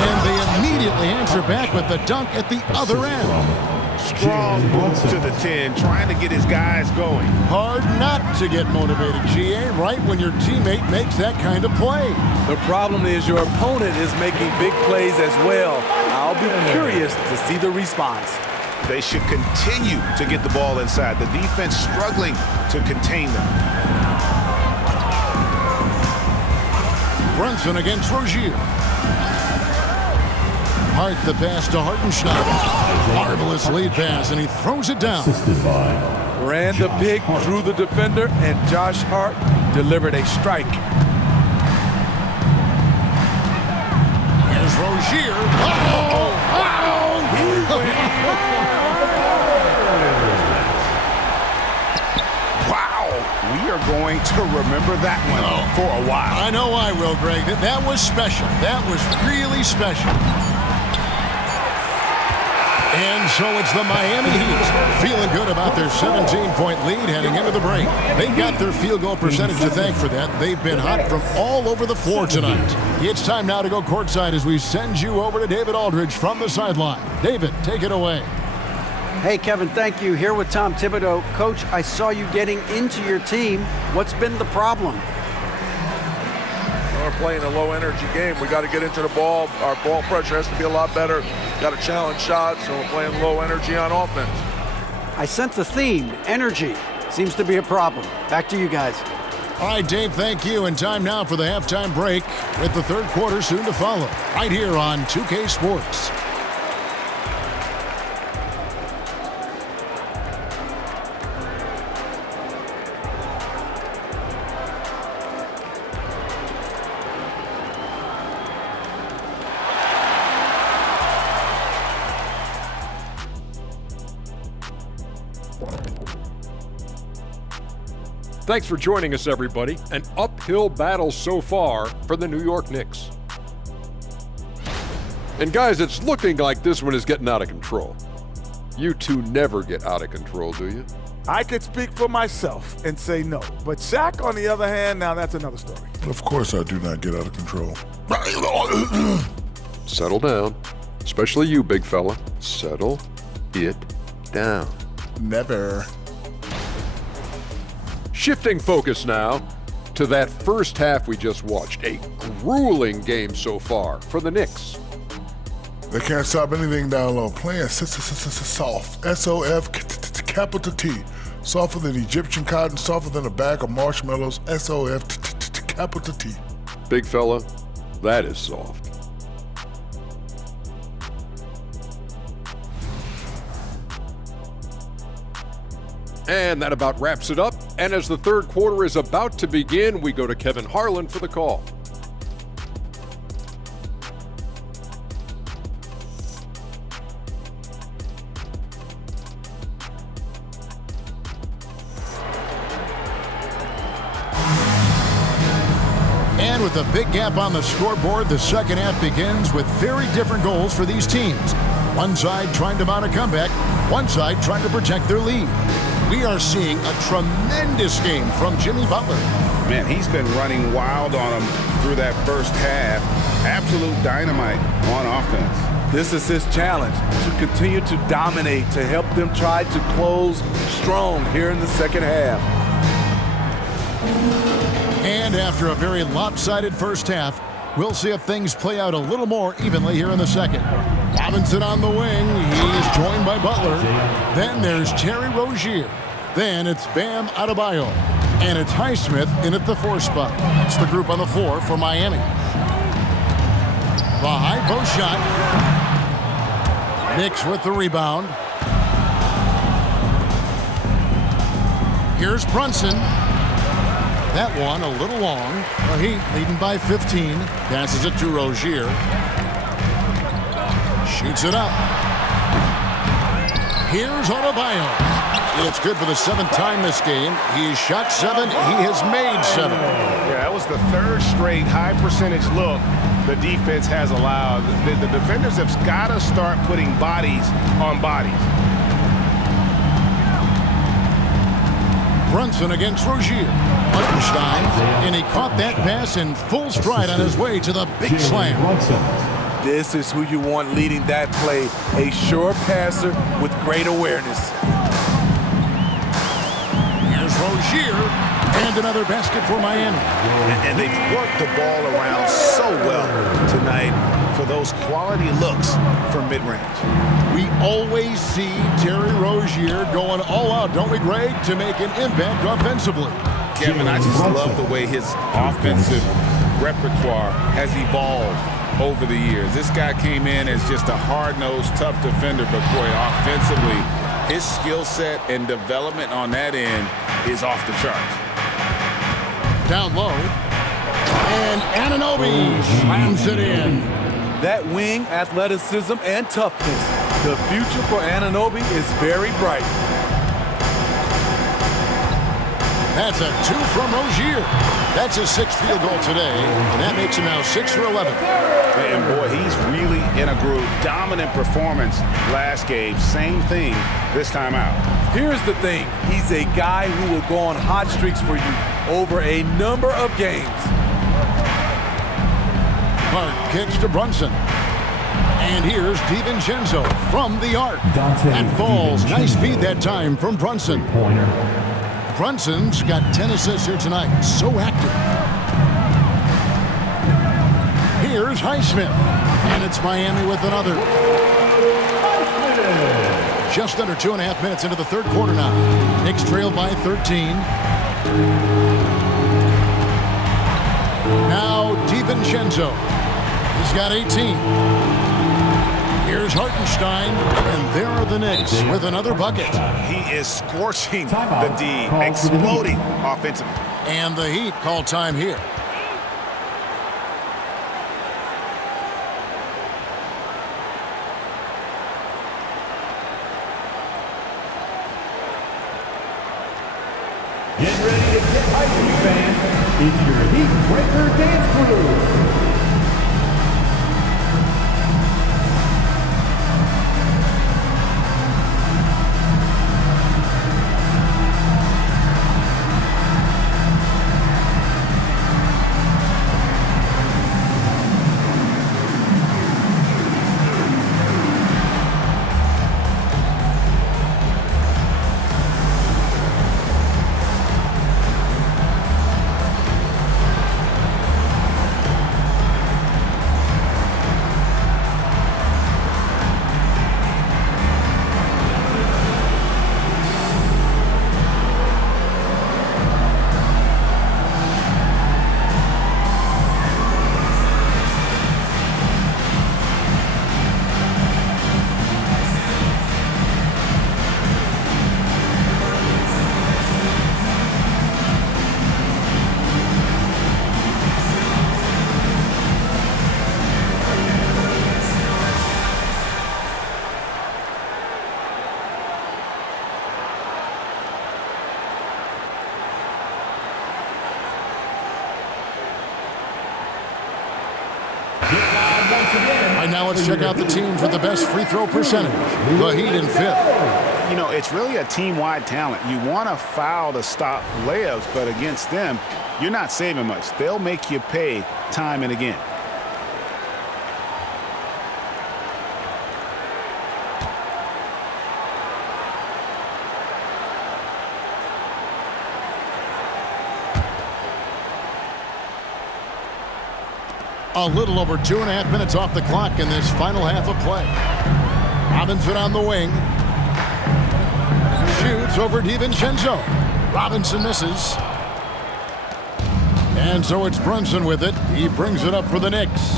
And they immediately answer back with the dunk at the other end. Strong move to the 10, trying to get his guys going. Hard not to get motivated, GA, right when your teammate makes that kind of play. The problem is your opponent is making big plays as well. I'll be curious to see the response. They should continue to get the ball inside. The defense struggling to contain them. Brunson against Rozier. Hart the pass to Hartenstein. Marvelous lead pass, and he throws it down. Ran the pick, drew the defender, and Josh Hart delivered a strike. Here's Rozier. Oh! Wow! We are going to remember that one for a while. I know I will, Greg. That was special. That was really special. And so it's the Miami Heat feeling good about their 17-point lead heading into the break. They've got their field goal percentage to thank for that. They've been hot from all over the floor tonight. It's time now to go courtside as we send you over to David Aldridge from the sideline. David, take it away. Hey, Kevin, thank you. Here with Tom Thibodeau. Coach, I saw you getting into your team. What's been the problem? We're playing a low-energy game. We got to get into the ball. Our ball pressure has to be a lot better. Got to challenge shots, so we're playing low energy on offense. I sense a theme. Energy seems to be a problem. Back to you guys. All right, Dave, thank you. And time now for the halftime break with the third quarter soon to follow. Right here on 2K Sports. Thanks for joining us, everybody. An uphill battle so far for the New York Knicks. And guys, it's looking like this one is getting out of control. You two never get out of control, do you? I could speak for myself and say no. But Shaq, on the other hand, now that's another story. Of course I do not get out of control. Settle down. Especially you, big fella. Settle it down. Never. Shifting focus now to that first half we just watched. A grueling game so far for the Knicks. They can't stop anything down low. Playing soft. S-O-F capital T. Softer than Egyptian cotton, softer than a bag of marshmallows. S-O-F capital T. Big fella, that is soft. And that about wraps it up. And as the third quarter is about to begin, we go to Kevin Harlan for the call. And with a big gap on the scoreboard, the second half begins with very different goals for these teams. One side trying to mount a comeback, one side trying to protect their lead. We are seeing a tremendous game from Jimmy Butler. Man, he's been running wild on him through that first half. Absolute dynamite on offense. This is his challenge, to continue to dominate, to help them try to close strong here in the second half. And after a very lopsided first half, we'll see if things play out a little more evenly here in the second. Robinson on the wing. He is joined by Butler. Then there's Terry Rozier. Then it's Bam Adebayo. And it's Highsmith in at the 4 spot. That's the group on the floor for Miami. The high post shot. Knicks with the rebound. Here's Brunson. That one a little long. The Heat leading by 15. Passes it to Rozier. Shoots it up. Here's Adebayo. It's good for the 7th time this game. He has shot 7. He has made 7. Yeah, that was the 3rd straight high percentage look the defense has allowed. The defenders have got to start putting bodies on bodies. Brunson against Rozier. Hartenstein, and he caught that pass in full stride on his way to the big slam. This is who you want leading that play, a sure passer with great awareness. Here's Rozier, and another basket for Miami. And they've worked the ball around so well tonight for those quality looks from mid-range. We always see Terry Rozier going all out, don't we, Greg, to make an impact offensively. Kevin, I just love the way his offensive repertoire has evolved over the years. This guy came in as just a hard-nosed, tough defender, but boy, offensively, his skill set and development on that end is off the charts. Down low, and Anunoby slams it in. That wing athleticism and toughness. The future for Anunoby is very bright. That's a 2 from Rozier. That's his 6th field goal today, and that makes him now 6 for 11. And boy, he's really in a groove. Dominant performance last game. Same thing this time out. Here's the thing. He's a guy who will go on hot streaks for you over a number of games. Hart kicks to Brunson. And here's DiVincenzo from the arc. That falls. Nice feed that time from Brunson. Brunson's got 10 assists here tonight. So active. Here's Highsmith. And it's Miami with another. Just under 2.5 minutes into the 3rd quarter now. Knicks trail by 13. Now DiVincenzo. He's got 18. Here's Hartenstein, and there are the Knicks with another bucket. He is scorching the D, exploding offensively. And the Heat call time here. Get ready to get hyped, fans. It's your Heat Breaker Dance Crew. And now let's check out the teams with the best free throw percentage. The Heat in 5th. You know, it's really a team-wide talent. You want to foul to stop layups, but against them, you're not saving much. They'll make you pay time and again. A little over 2.5 minutes off the clock in this final half of play. Robinson on the wing. Shoots over DiVincenzo. Robinson misses. And so it's Brunson with it. He brings it up for the Knicks.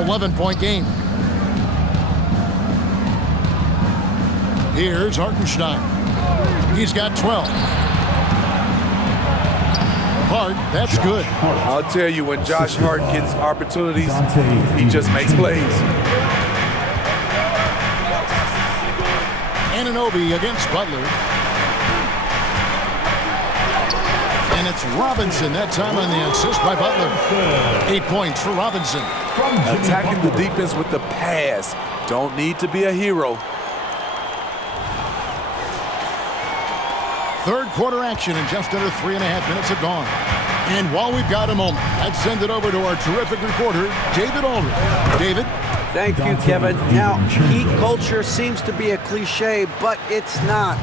11-point game. Here's Hartenstein. He's got 12. Hart, that's good. I'll tell you, when Josh Hart gets opportunities, he just makes plays. Anunoby against Butler. And it's Robinson that time on the assist by Butler. 8 points for Robinson. Attacking the defense with the pass. Don't need to be a hero. Third quarter action and just under 3.5 minutes have gone. And while we've got a moment, let's send it over to our terrific reporter, David Aldridge. David? Thank you, Kevin. Now, Heat culture seems to be a cliche, but it's not.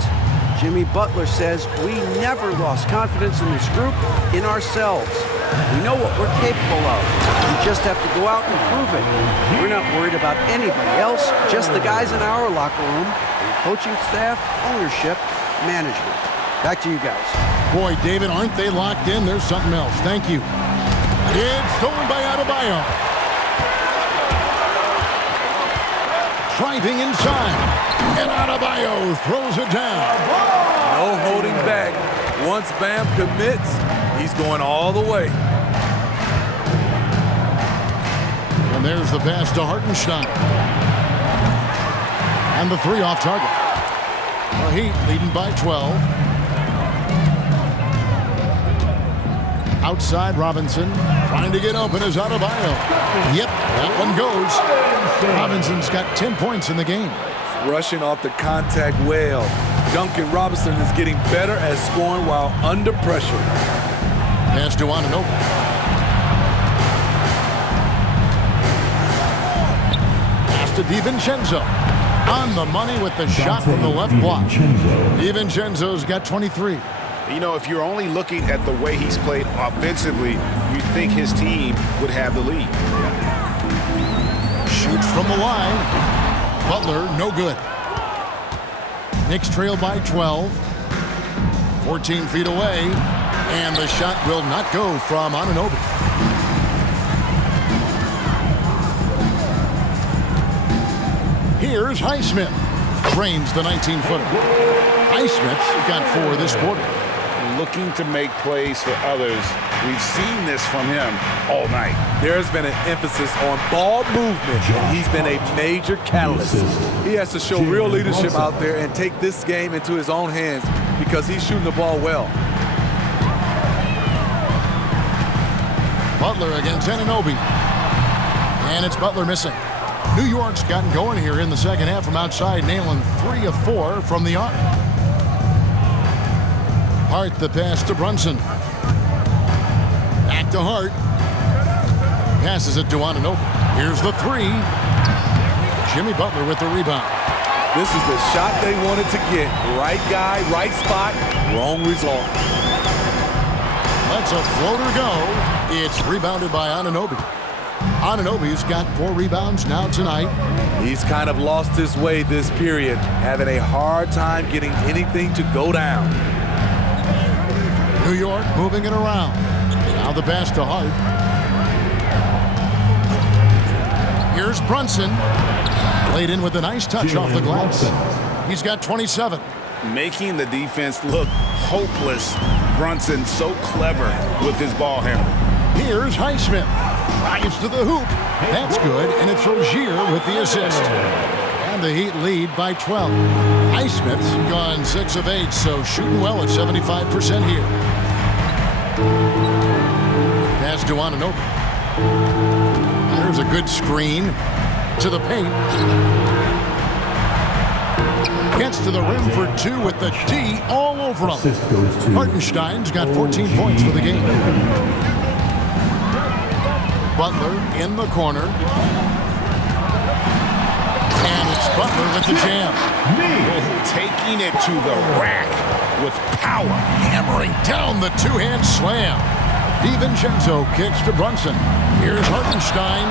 Jimmy Butler says we never lost confidence in this group, in ourselves. We know what we're capable of. We just have to go out and prove it. We're not worried about anybody else, just the guys in our locker room, and coaching staff, ownership, management. Back to you guys. Boy, David, aren't they locked in? There's something else. Thank you. It's stolen by Adebayo. Driving inside. And Adebayo throws it down. No holding back. Once Bam commits, he's going all the way. And there's the pass to Hartenstein. And the three off target. The Heat leading by 12. Outside Robinson, trying to get open is Adebayo. Yep, that one goes. Robinson's got 10 points in the game. Rushing off the contact well. Duncan Robinson is getting better at scoring while under pressure. Pass to Anunoby. Pass to DiVincenzo. On the money with the shot from the left block. DiVincenzo's got 23. You know, if you're only looking at the way he's played offensively, you'd think his team would have the lead. Shoots from the line. Butler, no good. Knicks trail by 12. 14 feet away. And the shot will not go from Anunoby. Here's Highsmith. Drains the 19-footer. Highsmith's got 4 this quarter. Looking to make plays for others. We've seen this from him all night. There's been an emphasis on ball movement, and he's been a major catalyst. He has to show real leadership out there and take this game into his own hands because he's shooting the ball well. Butler against Anunoby. And it's Butler missing. New York's gotten going here in the second half from outside, nailing 3 of 4 from the arc. Hart the pass to Brunson. Back to Hart. Passes it to Anunoby. Here's the 3. Jimmy Butler with the rebound. This is the shot they wanted to get. Right guy, right spot, wrong result. Lets a floater go. It's rebounded by Anunoby. Anunoby's got 4 rebounds now tonight. He's kind of lost his way this period, having a hard time getting anything to go down. New York moving it around. Now the pass to Hart. Here's Brunson. Laid in with a nice touch off the glass. He's got 27. Making the defense look hopeless. Brunson so clever with his ball handle. Here's Highsmith. Drives to the hoop. That's good, and it's Rozier with the assist. And the Heat lead by 12. Highsmith's gone 6 of 8, so shooting well at 75% here. Pass to Anunoby. There's a good screen. to the paint. Gets to the rim for two with the D all over him. Hartenstein's got 14 points for the game. Butler in the corner. And it's Butler with the jam. Taking it to the rack with power. Hammering down the two-hand slam. DiVincenzo kicks to Brunson. Here's Hartenstein.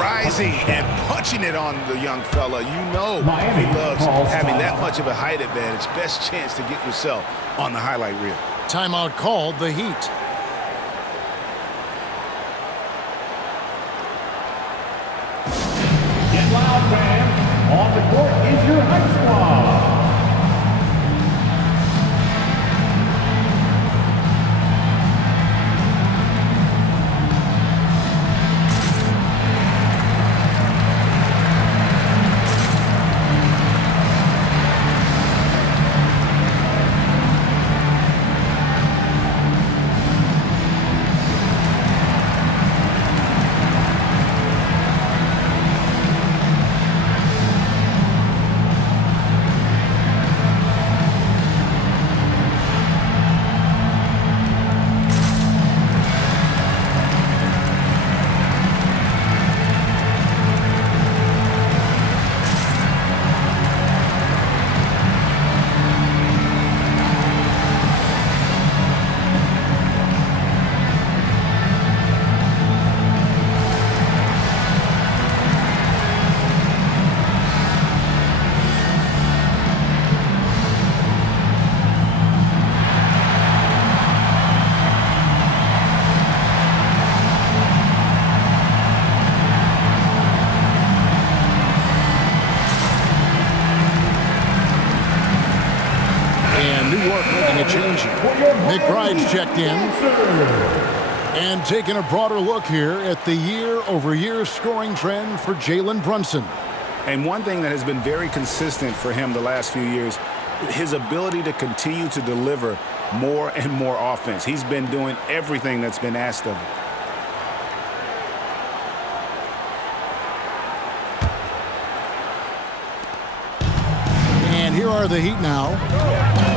Rising and punching it on the young fella. You know he loves having that much of a height advantage. Best chance to get yourself on the highlight reel. Timeout called, the Heat. Get loud, fans. On the court is your Hype Squad. McBride's checked in. And taking a broader look here at the year-over-year scoring trend for Jalen Brunson. And one thing that has been very consistent for him the last few years, his ability to continue to deliver more and more offense. He's been doing everything that's been asked of him. And here are the Heat now.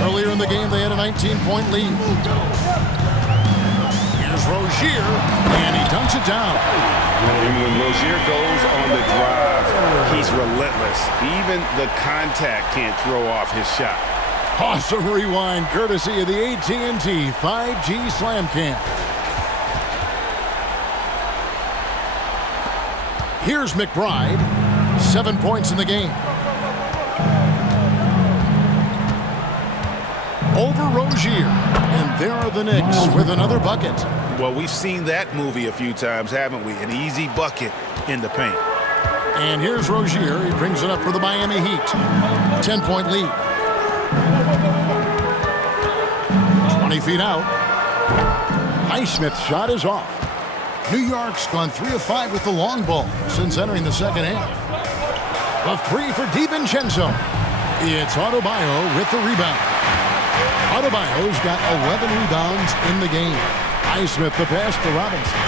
Earlier in the game, they had a 19-point lead. Here's Rozier, and he dunks it down. And when Rozier goes on the drive, he's relentless. Even the contact can't throw off his shot. Awesome rewind, courtesy of the AT&T 5G Slam Cam. Here's McBride, 7 points in the game. Over Rozier, and there are the Knicks with another bucket. Well, we've seen that movie a few times, haven't we? An easy bucket in the paint. And here's Rozier. He brings it up for the Miami Heat. 10-point lead. 20 feet out. Highsmith's shot is off. New York's gone 3 of 5 with the long ball since entering the second half. A three for DiVincenzo. It's Anunoby with the rebound. Adebayo's got 11 rebounds in the game. Highsmith the pass to Robinson.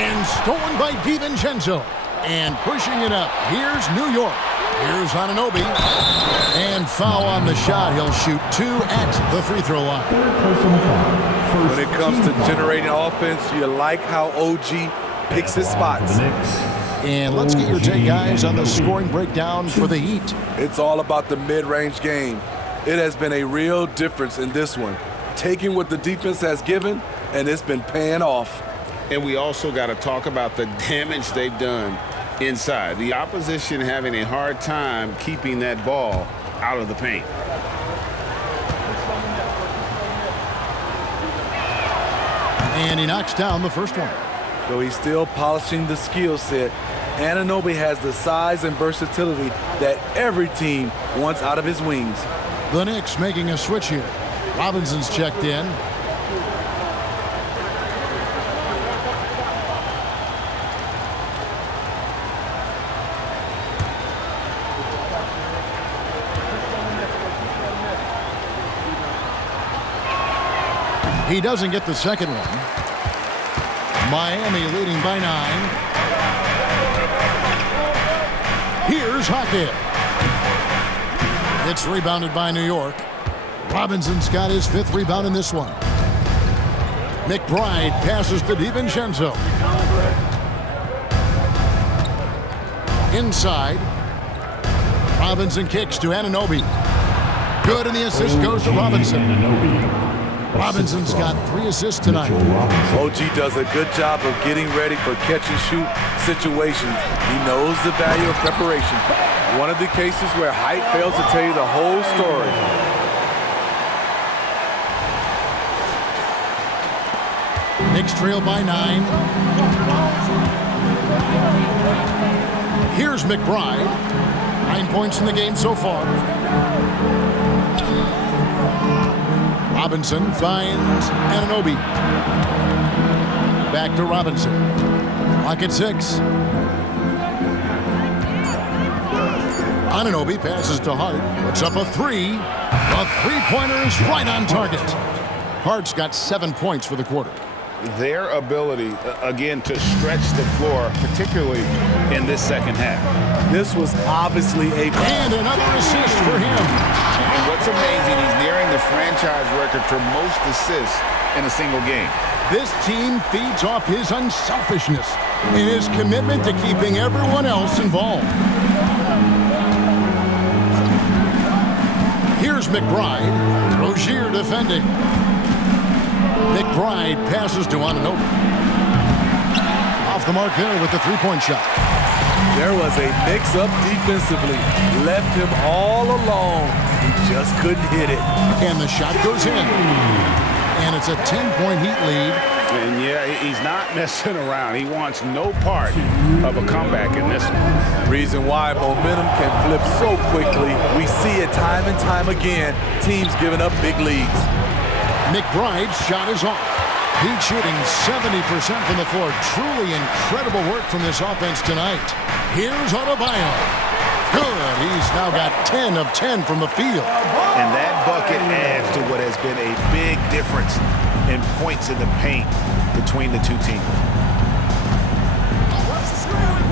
And stolen by DiVincenzo. And pushing it up. Here's New York. Here's Anunoby. And foul on the shot. He'll shoot 2 at the free throw line. When it comes to generating offense, you like how OG picks his spots. And let's get your take, guys, on the scoring breakdown for the Heat. It's all about the mid-range game. It has been a real difference in this one. Taking what the defense has given, and it's been paying off. And we also got to talk about the damage they've done inside. The opposition having a hard time keeping that ball out of the paint. And he knocks down the first one. Though he's still polishing the skill set, Anunoby has the size and versatility that every team wants out of his wings. The Knicks making a switch here. Robinson's checked in. He doesn't get the second one. Miami leading by 9. Here's Hackett. It's rebounded by New York. Robinson's got his 5th rebound in this one. McBride passes to DiVincenzo. Inside. Robinson kicks to Anunoby. Good, and the assist goes to Robinson. Robinson's got 3 assists tonight. OG does a good job of getting ready for catch-and-shoot situations. He knows the value of preparation. One of the cases where height fails to tell you the whole story. Knicks trail by 9. Here's McBride. 9 points in the game so far. Robinson finds Anunoby. Back to Robinson. Clock at 6. Anunoby passes to Hart. Puts up a 3. A 3-pointer is right on target. Hart's got 7 points for the quarter. Their ability, again, to stretch the floor, particularly in this second half. This was obviously a... And another assist for him. And what's amazing, he's nearing the franchise record for most assists in a single game. This team feeds off his unselfishness and his commitment to keeping everyone else involved. Here's McBride. Rozier defending. McBride passes to Anunoby. Off the mark there with the 3-point shot. There was a mix-up defensively. Left him all alone. He just couldn't hit it. And the shot goes in. And it's a 10-point Heat lead. And yeah, he's not messing around. He wants no part of a comeback in this one. Reason why momentum can flip so quickly. We see it time and time again. Teams giving up big leads. McBride's shot is off. Heat shooting 70% from the floor. Truly incredible work from this offense tonight. Here's Anunoby. Good. He's now got 10 of 10 from the field. And that bucket adds to what has been a big difference in points in the paint between the two teams.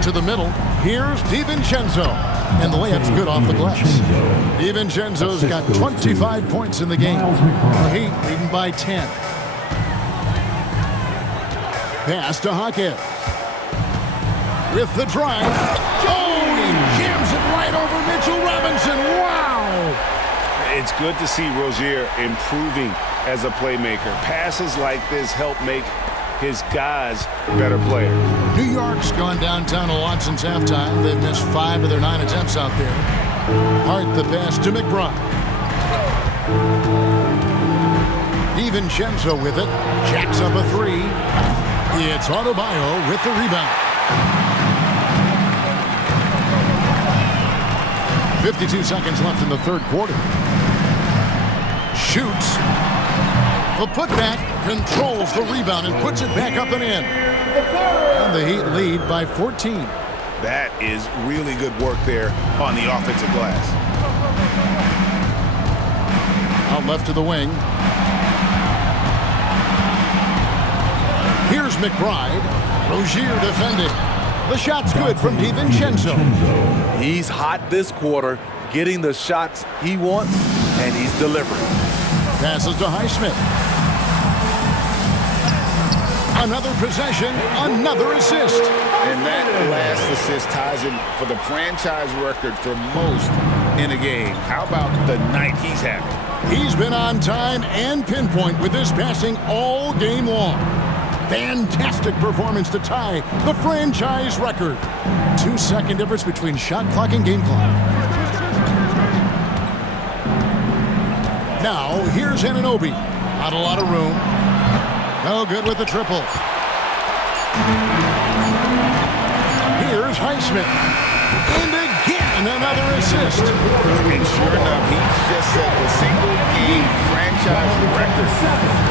To the middle. Here's DiVincenzo. And the layup's good off the glass. DiVincenzo's got 25 points in the game. The Heat leading by 10. Pass to Hackett. With the drive. Oh, he jams it right over Mitchell Robinson. Wow! It's good to see Rozier improving as a playmaker. Passes like this help make his guys better players. New York's gone downtown a lot since halftime. They've missed 5 of their 9 attempts out there. Hart the pass to McBride. DiVincenzo with it. Jacks up a 3. It's Anunoby with the rebound. 52 seconds left in the third quarter. Shoots. The putback controls the rebound and puts it back up and in. And the Heat lead by 14. That is really good work there on the offensive glass. Out left to the wing. Here's McBride. Rozier defending. The shot's good from DiVincenzo. He's hot this quarter, getting the shots he wants, and he's delivering. Passes to Highsmith. Another possession, another assist. And that last assist ties him for the franchise record for most in a game. How about the night he's having? He's been on time and pinpoint with his passing all game long. Fantastic performance to tie the franchise record. 2-second difference between shot clock and game clock. Now, here's Anunoby. Not a lot of room. No good with the triple. Here's Highsmith. And again, another assist. And sure enough, he just set the single-game franchise record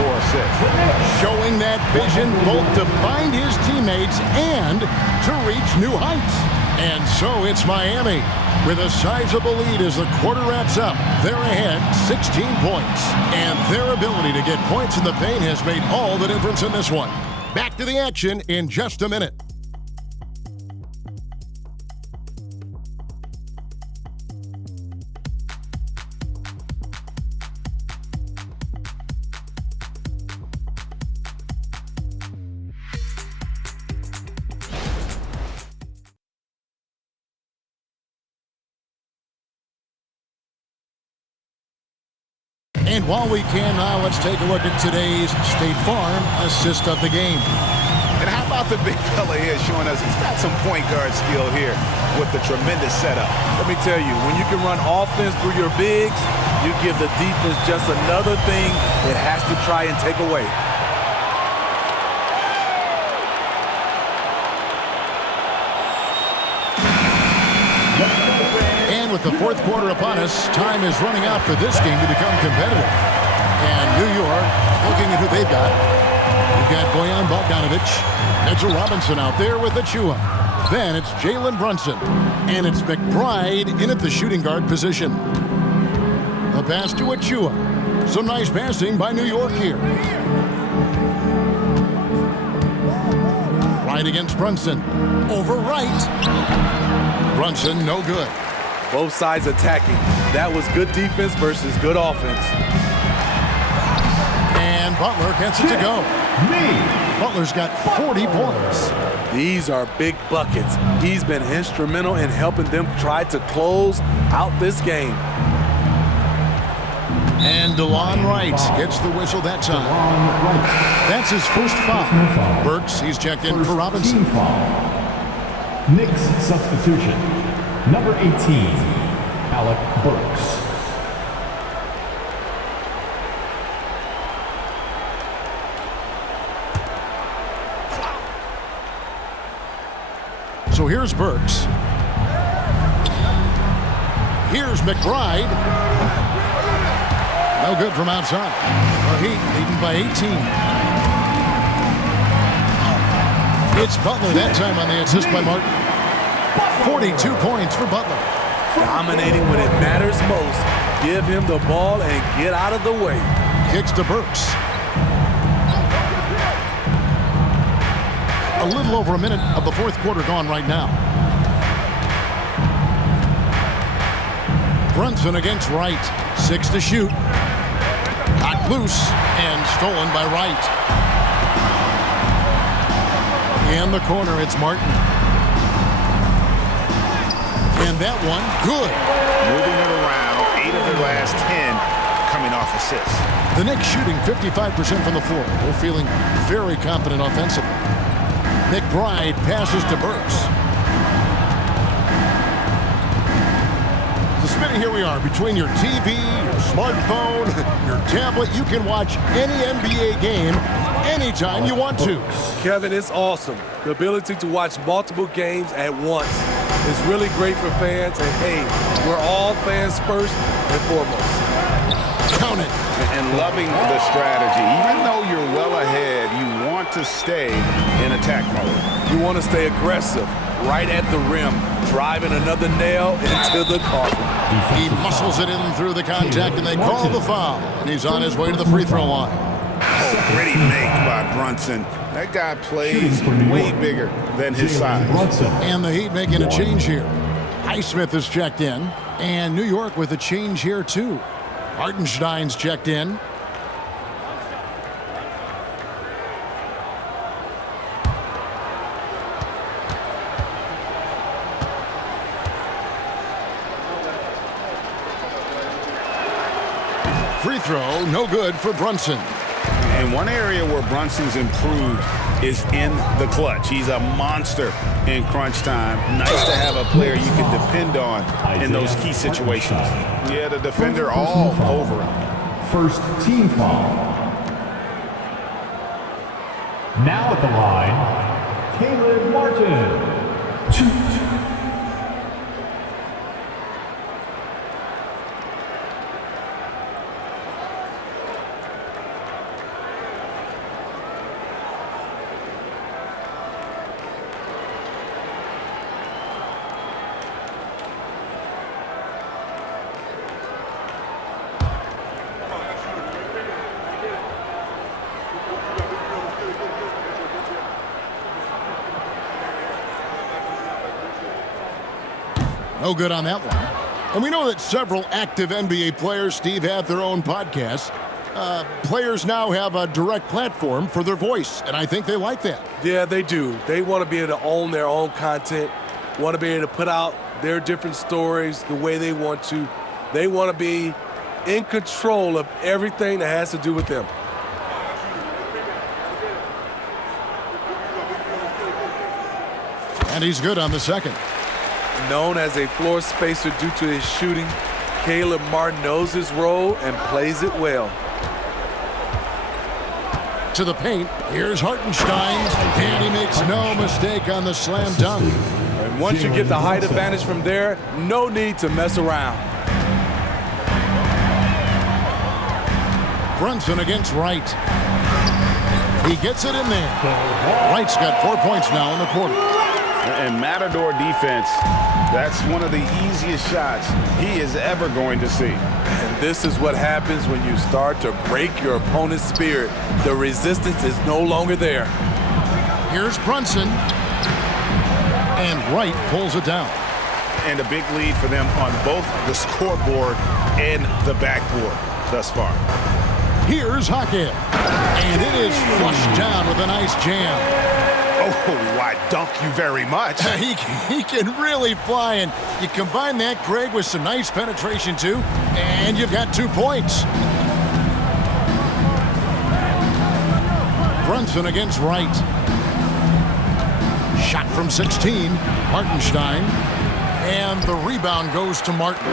for assists. Showing that vision both to find his teammates and to reach new heights. And so it's Miami with a sizable lead as the quarter wraps up. They're ahead 16 points. And their ability to get points in the paint has made all the difference in this one. Back to the action in just a minute. And while we can now, let's take a look at today's State Farm assist of the game. And how about the big fella here showing us he's got some point guard skill here with the tremendous setup. Let me tell you, when you can run offense through your bigs, you give the defense just another thing it has to try and take away. And with the fourth quarter upon us, time is running out for this game to become competitive. And New York, looking at who they've got. We've got Bojan Bogdanovic, Mitchell Robinson out there with Achua. Then it's Jalen Brunson. And it's McBride in at the shooting guard position. A pass to Achua. Some nice passing by New York here. Right against Brunson. Over right. Brunson, no good. Both sides attacking. That was good defense versus good offense. And Butler gets it to go. Butler's got 40 points. These are big buckets. He's been instrumental in helping them try to close out this game. And DeLon Wright gets the whistle that time. That's his first foul. Burks, he's checked in for Robinson. Knicks substitution. Number 18, Alec Burks. So here's Burks. Here's McBride. No good from outside. The Heat leading by 18. It's Butler that time on the assist by Martin. 42 points for Butler. Dominating when it matters most. Give him the ball and get out of the way. Kicks to Burks. A little over a minute of the fourth quarter gone right now. Brunson against Wright. 6 to shoot. Knocked loose and stolen by Wright. In the corner, it's Martin. And that one, good. Moving it around, 8 of the last 10 coming off assists. The Knicks shooting 55% from the floor. They're feeling very confident offensively. McBride passes to Burks. So Smitty, here we are. Between your TV, your smartphone, your tablet, you can watch any NBA game anytime you want to. Kevin, it's awesome. The ability to watch multiple games at once is really great for fans. And hey, we're all fans first and foremost. Count it. And loving the strategy. Even though you're well ahead, you want to stay in attack mode. You want to stay aggressive, right at the rim, driving another nail into the coffin. He muscles it in through the contact, and they call the foul. And he's on his way to the free throw line. Oh, pretty make by Brunson. That guy plays way bigger than his size. And the Heat making a change here. Highsmith is checked in, and New York with a change here too. Hartenstein's checked in. Free throw, no good for Brunson. And one area where Brunson's improved is in the clutch. He's a monster in crunch time. Nice to have a player you can depend on in those key situations. Yeah, the defender all over him. First team foul. Now at the line, Caleb Martin. No good on that one. And we know that several active NBA players, Steve, have their own podcasts. Players now have a direct platform for their voice, and I think they like that. Yeah, they do. They want to be able to own their own content, want to be able to put out their different stories the way they want to. They want to be in control of everything that has to do with them. And he's good on the second. Known as a floor spacer due to his shooting, Caleb Martin knows his role and plays it well. To the paint, here's Hartenstein, and he makes no mistake on the slam dunk. And once you get the height advantage from there, no need to mess around. Brunson against Wright. He gets it in there. Wright's got 4 points now in the quarter. And Matador defense, that's one of the easiest shots he is ever going to see. And this is what happens when you start to break your opponent's spirit. The resistance is no longer there. Here's Brunson. And Wright pulls it down. And a big lead for them on both the scoreboard and the backboard thus far. Here's Hackett. And it is flushed down with a nice jam. Oh, I dunk you very much. He can really fly, and you combine that, Greg, with some nice penetration, too, and you've got 2 points. Brunson against Wright. Shot from 16, Hartenstein, and the rebound goes to Martin.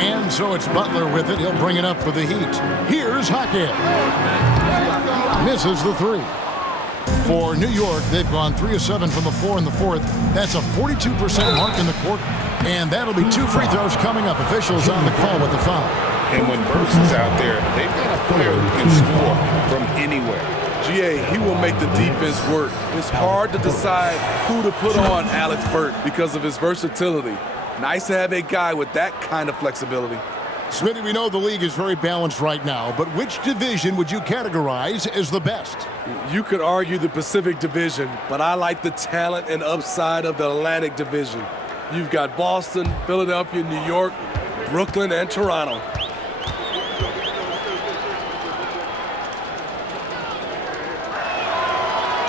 And so it's Butler with it. He'll bring it up for the Heat. Here's Hackett. Misses the three. For New York, they've gone 3 of 7 from the floor in the fourth. That's a 42% mark in the quarter. And that'll be 2 free throws coming up. Officials on the call with the foul. And when Burks is out there, they've got a player who can score from anywhere. GA, he will make the defense work. It's hard to decide who to put on Alex Burke because of his versatility. Nice to have a guy with that kind of flexibility. Smitty, we know the league is very balanced right now, but which division would you categorize as the best? You could argue the Pacific Division, but I like the talent and upside of the Atlantic Division. You've got Boston, Philadelphia, New York, Brooklyn, and Toronto.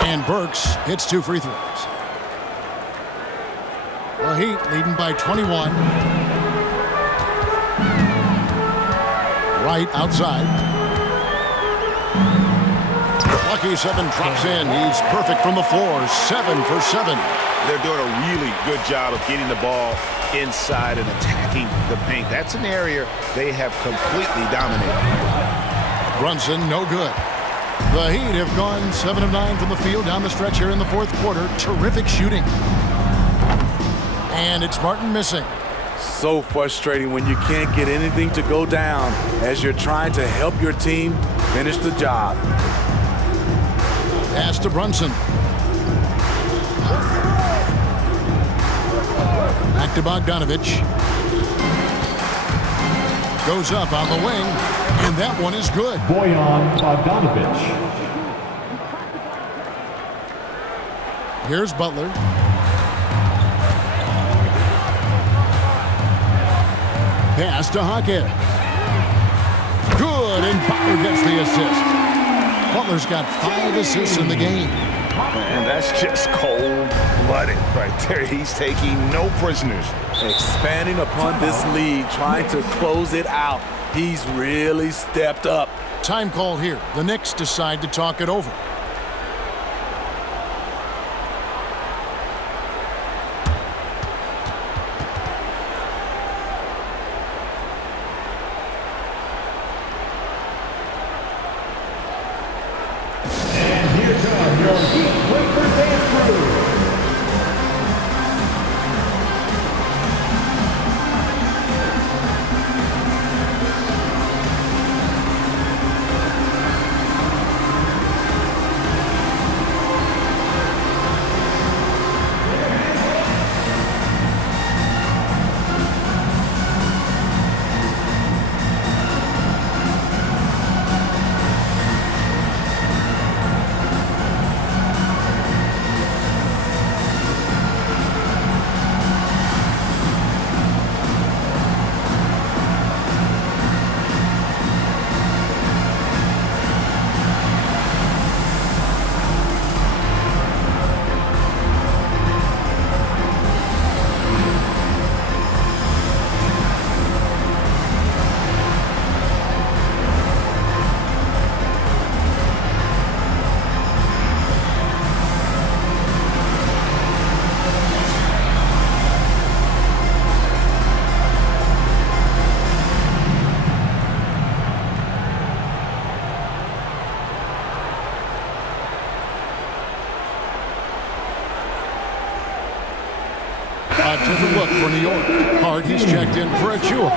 And Burks hits 2 free throws. The Heat leading by 21. Right outside. Lucky 7 drops in. He's perfect from the floor. 7 for 7. They're doing a really good job of getting the ball inside and attacking the paint. That's an area they have completely dominated. Brunson, no good. The Heat have gone 7 of 9 from the field down the stretch here in the fourth quarter. Terrific shooting. And it's Martin missing. So frustrating when you can't get anything to go down as you're trying to help your team finish the job. Pass to Brunson. Back to Bogdanovich. Goes up on the wing, and that one is good. Bojan Bogdanovich. Here's Butler. Pass to Hackett. Good, and Butler gets the assist. Butler's got 5 assists in the game. And that's just cold-blooded right there. He's taking no prisoners. Expanding upon this lead, trying to close it out. He's really stepped up. Time call here. The Knicks decide to talk it over. A different look for New York. Hart, he's checked in for Achua.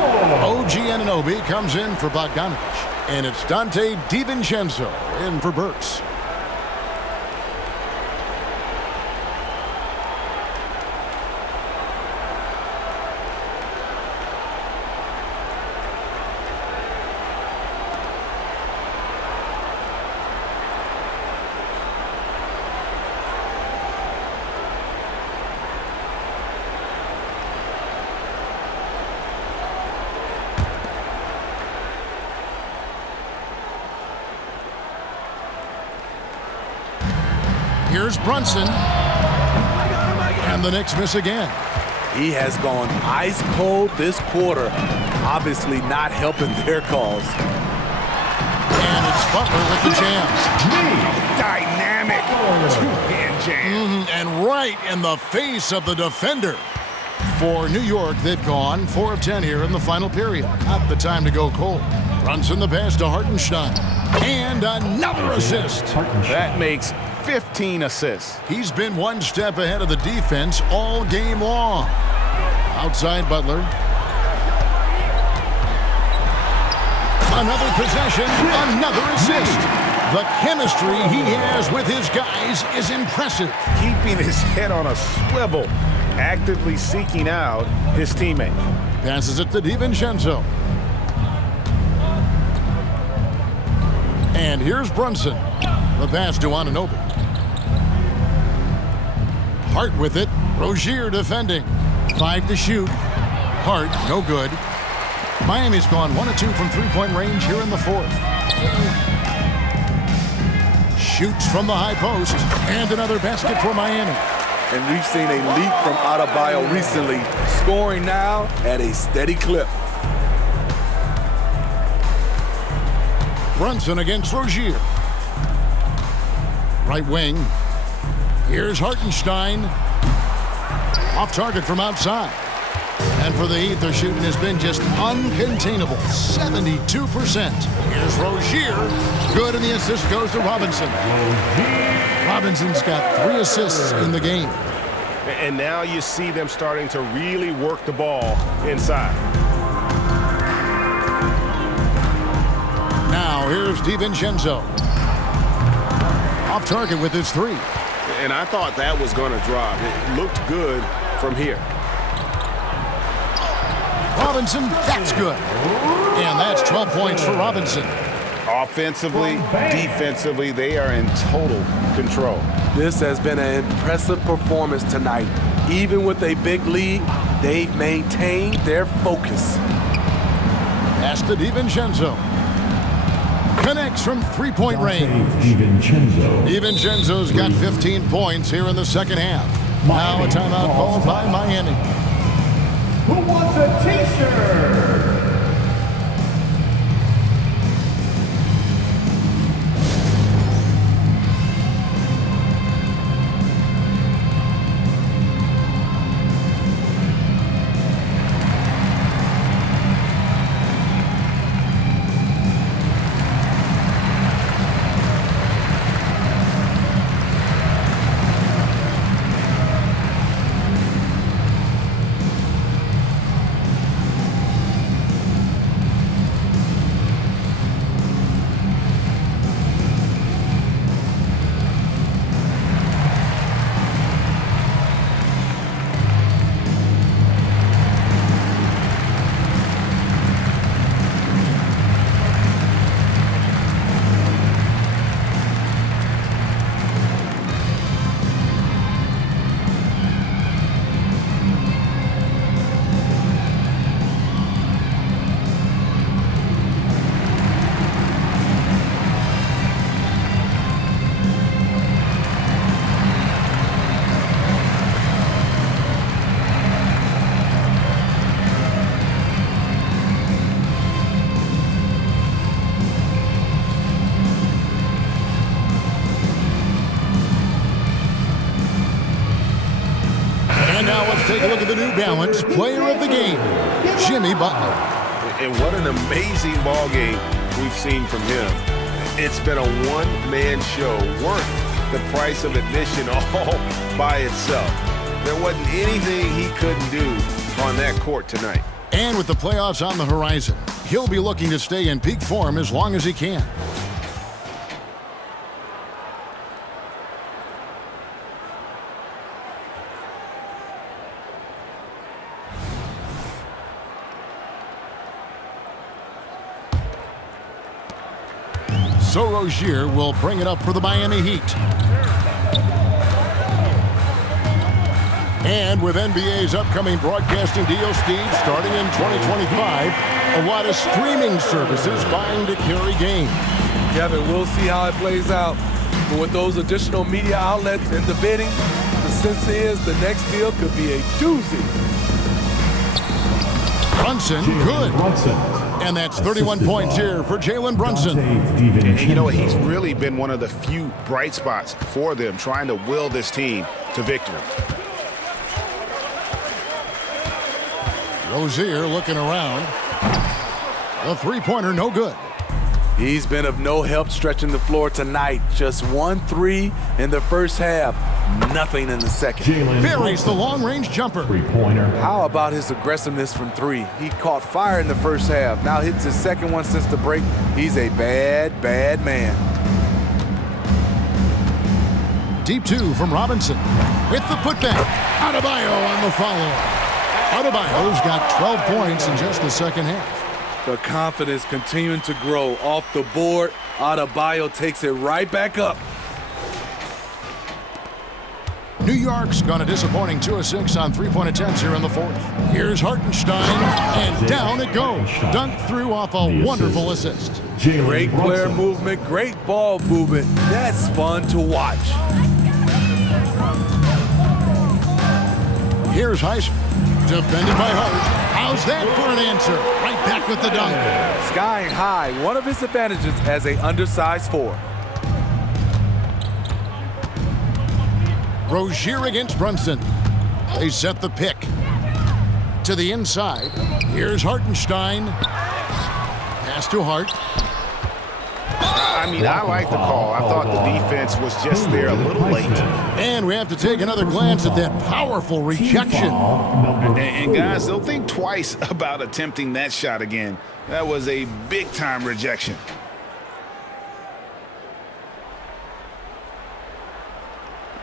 OG Anunoby comes in for Bogdanovich. And it's Dante DiVincenzo in for Burks. Here's Brunson. And the Knicks miss again. He has gone ice cold this quarter, obviously not helping their cause. And it's Butler with the jams. Dynamic two-hand jam. And right in the face of the defender. For New York, they've gone 4 of 10 here in the final period. Not the time to go cold. Brunson the pass to Hartenstein. And another assist. That makes 15 assists. He's been one step ahead of the defense all game long. Outside Butler. Another possession, another assist. The chemistry he has with his guys is impressive. Keeping his head on a swivel, actively seeking out his teammate. Passes it to DiVincenzo. And here's Brunson. The pass to Anunoby. Hart with it. Rozier defending. 5 to shoot. Hart, no good. Miami's gone 1 of 2 from three-point range here in the fourth. Shoots from the high post. And another basket for Miami. And we've seen a leap from Adebayo recently, scoring now at a steady clip. Brunson against Rozier. Right wing. Here's Hartenstein. Off target from outside. And for the Heat, their shooting has been just uncontainable. 72%. Here's Rozier. Good, and the assist goes to Robinson. Robinson's got 3 assists in the game. And now you see them starting to really work the ball inside. Now here's DiVincenzo. Off target with his 3. And I thought that was going to drop. It looked good from here. Robinson, that's good. And that's 12 points for Robinson. Offensively, defensively, they are in total control. This has been an impressive performance tonight. Even with a big lead, they've maintained their focus. Pass to DiVincenzo. Connects from three-point range. DiVincenzo's got 15 points here in the second half. Now a timeout called by Miami. Who wants a t-shirt? Take a look at the New Balance player of the game, Jimmy Butler. And what an amazing ball game we've seen from him. It's been a one-man show worth the price of admission all by itself. There wasn't anything he couldn't do on that court tonight. And with the playoffs on the horizon, he'll be looking to stay in peak form as long as he can. So Rozier will bring it up for the Miami Heat. And with NBA's upcoming broadcasting deal, Steve, starting in 2025, a lot of streaming services vying to carry games. Kevin, we'll see how it plays out. But with those additional media outlets in the bidding, the sense is the next deal could be a doozy. Brunson, good. And that's 31 points here for Jalen Brunson. And you know what? He's really been one of the few bright spots for them, trying to will this team to victory. Rozier looking around. A three-pointer, no good. He's been of no help stretching the floor tonight. Just 1 3 in the first half. Nothing in the second. Buries the long-range jumper. Three-pointer. How about his aggressiveness from 3? He caught fire in the first half. Now hits his second one since the break. He's a bad, bad man. Deep 2 from Robinson. With the putback. Adebayo on the follow. Adebayo's got 12 points in just the second half. The confidence continuing to grow off the board. Adebayo takes it right back up. New York's gone a disappointing 2 of 6 on three-point attempts here in the fourth. Here's Hartenstein, and down it goes. Dunked through off a wonderful assist. Great player movement, great ball movement. That's fun to watch. Here's Heisman, defended by Hart. How's that for an answer? Right back with the dunk. Skying high, one of his advantages as a undersized 4. Rozier against Brunson. They set the pick. To the inside. Here's Hartenstein. Pass to Hart. I mean, I like the call. I thought the defense was just there a little late. And we have to take another glance at that powerful rejection. And guys, don't think twice about attempting that shot again. That was a big-time rejection.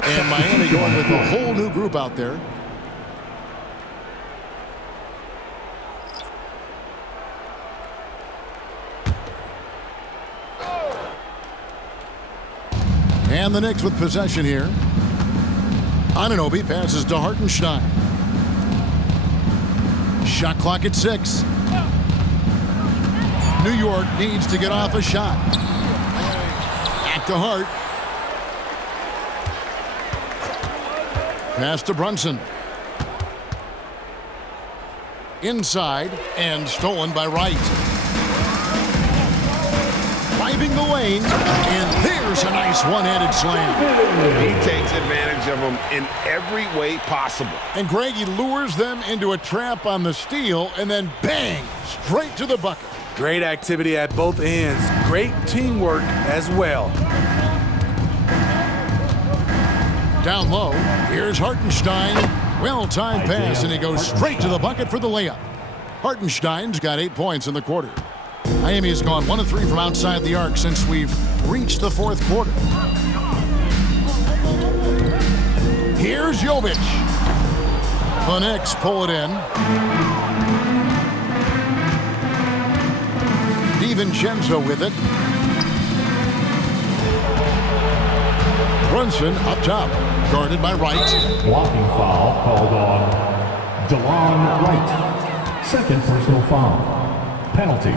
And Miami going with a whole new group out there. And the Knicks with possession here. Anunoby passes to Hartenstein. Shot clock at 6. New York needs to get off a shot. Back to Hart. Pass to Brunson. Inside and stolen by Wright. Driving the lane, and there's a nice one-handed slam. He takes advantage of them in every way possible. And Greg, he lures them into a trap on the steal, and then bang, straight to the bucket. Great activity at both ends. Great teamwork as well. Down low, here's Hartenstein. Well-timed pass, and he goes straight to the bucket for the layup. Hartenstein's got 8 points in the quarter. Miami has gone 1 of 3 from outside the arc since we've reached the fourth quarter. Here's Jovic. The Knicks pull it in. DiVincenzo with it. Brunson up top, guarded by Wright. Blocking foul called on DeLon Wright. Second personal foul. Penalty.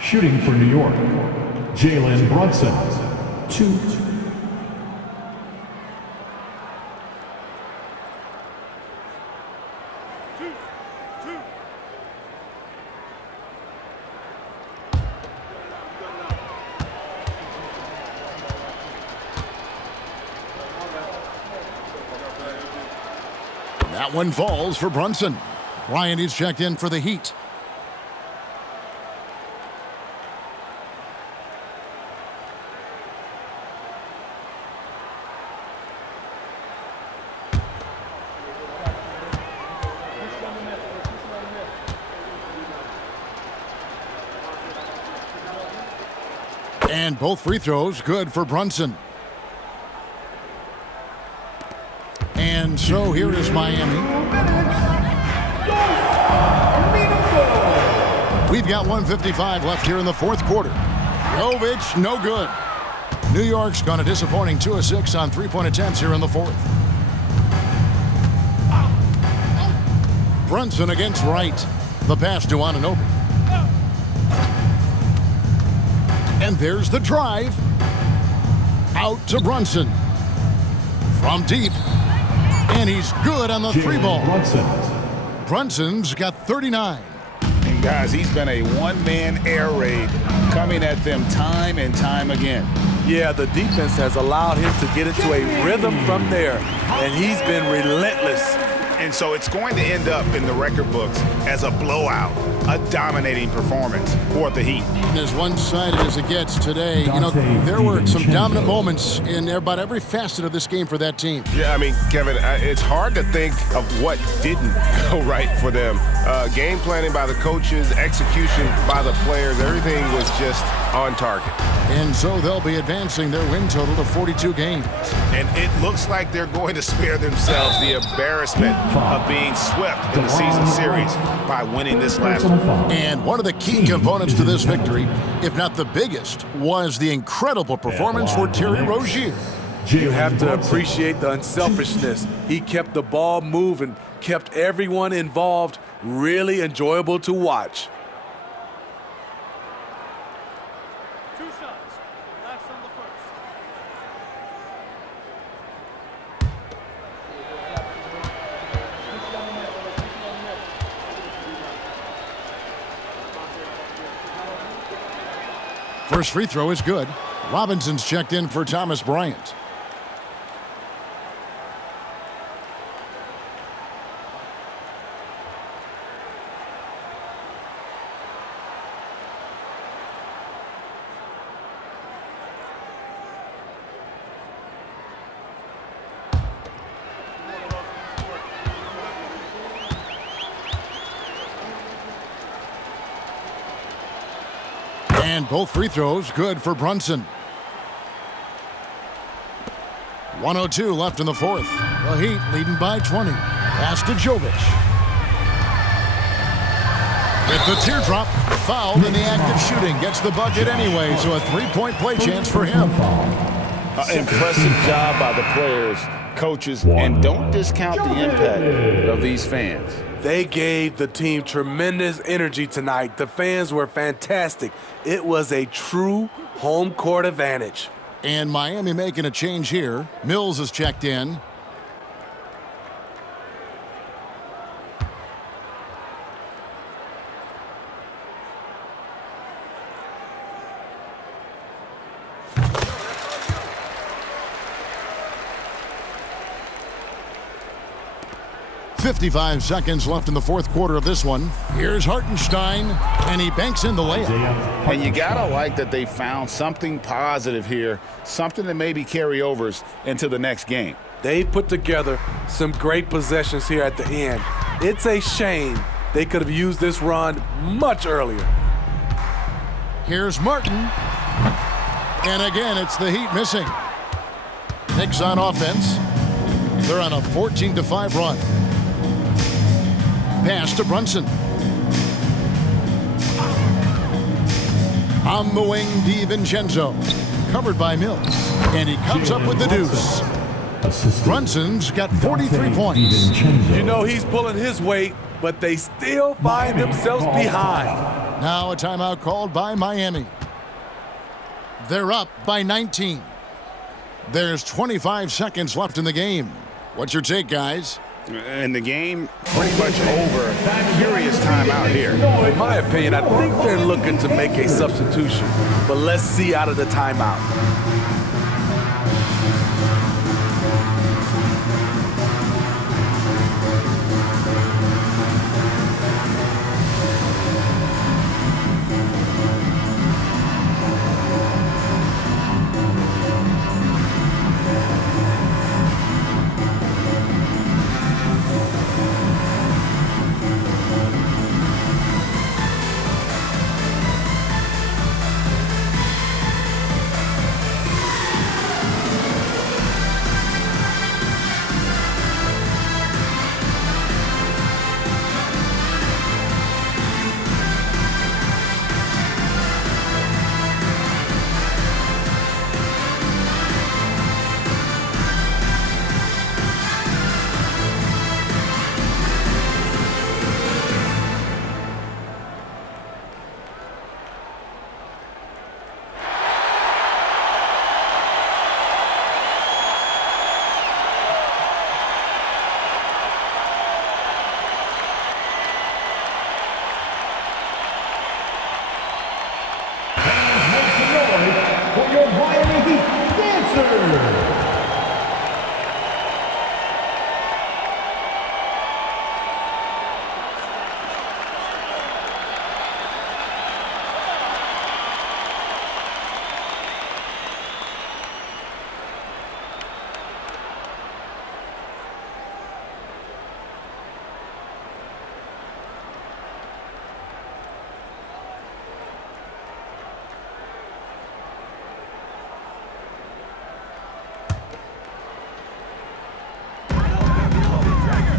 Shooting for New York, Jalen Brunson. 2. That one falls for Brunson. Ryan is checked in for the Heat. And both free throws good for Brunson. And so here is Miami. We've got 1:55 left here in the fourth quarter. Jovic, no good. New York's gone a disappointing 2 of 6 on three-point attempts here in the fourth. Brunson against Wright. The pass to Anunoby. And there's the drive. Out to Brunson. From deep. And he's good on the three ball. Brunson's got 39. And guys, he's been a one-man air raid coming at them time and time again. Yeah, the defense has allowed him to get into a rhythm from there, and he's been relentless. And so it's going to end up in the record books as a blowout, a dominating performance for the Heat. And as one-sided as it gets today, you know, there were some dominant moments in about every facet of this game for that team. Yeah, I mean, Kevin, it's hard to think of what didn't go right for them. Game planning by the coaches, execution by the players, everything was just on target. And so they'll be advancing their win total to 42 games. And it looks like they're going to spare themselves the embarrassment of being swept in the season series by winning this last one. And one of the key components to this victory, if not the biggest, was the incredible performance for Terry Rozier. You have to appreciate the unselfishness. He kept the ball moving, kept everyone involved, really enjoyable to watch. First free throw is good. Robinson's checked in for Thomas Bryant. And both free throws good for Brunson. 1:02 left in the fourth. The Heat leading by 20. Pass to Jovic. With the teardrop, fouled in the act of shooting. Gets the bucket anyway, so a three-point play chance for him. Impressive job by the players, coaches, and don't discount the impact of these fans. They gave the team tremendous energy tonight. The fans were fantastic. It was a true home court advantage. And Miami making a change here. Mills is checked in. .55 seconds left in the fourth quarter of this one. Here's Hartenstein, and he banks in the layup. And you gotta like that they found something positive here, something that maybe carry overs into the next game. They put together some great possessions here at the end. It's a shame they could have used this run much earlier. Here's Martin, and again it's the Heat missing. Knicks on offense. They're on a 14-5 run. Pass to Brunson. On the wing, DiVincenzo. Covered by Mills. And he comes up with the deuce. Brunson's got 43 points. You know he's pulling his weight, but they still find themselves behind. Now a timeout called by Miami. They're up by 19. There's 25 seconds left in the game. What's your take, guys? And the game pretty much over. Curious timeout here. In my opinion, I think they're looking to make a substitution, but let's see out of the timeout.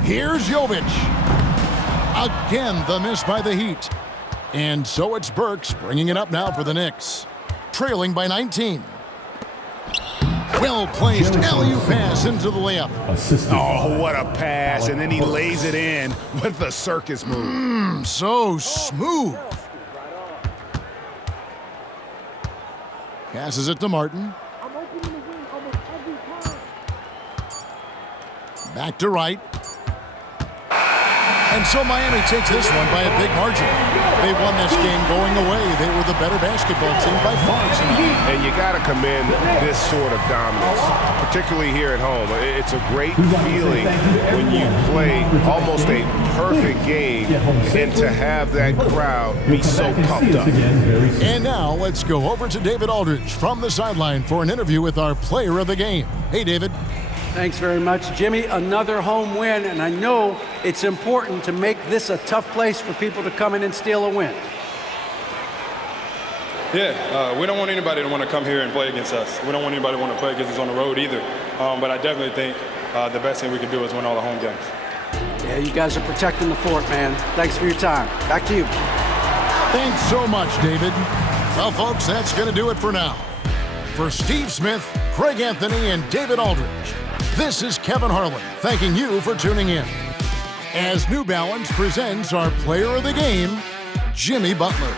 Here's Jovic. Again, the miss by the Heat. And so it's Burks bringing it up now for the Knicks. Trailing by 19. Well-placed alley-oop pass into the layup. Oh, what a pass. And then he lays it in with the circus move. So smooth. Passes it to Martin. Back to Wright. And so Miami takes this one by a big margin. They won this game going away. They were the better basketball team by far tonight. And you got to commend this sort of dominance, particularly here at home. It's a great feeling when you play almost a perfect game and to have that crowd be so pumped up. And now let's go over to David Aldridge from the sideline for an interview with our player of the game. Hey, David. Thanks very much, Jimmy. Another home win, and I know it's important to make this a tough place for people to come in and steal a win. Yeah, we don't want anybody to want to come here and play against us. We don't want anybody to want to play against us on the road either. But I definitely think the best thing we can do is win all the home games. Yeah, you guys are protecting the fort, man. Thanks for your time. Back to you. Thanks so much, David. Well, folks, that's going to do it for now. For Steve Smith, Craig Anthony, and David Aldridge, this is Kevin Harlan thanking you for tuning in as New Balance presents our player of the game, Jimmy Butler.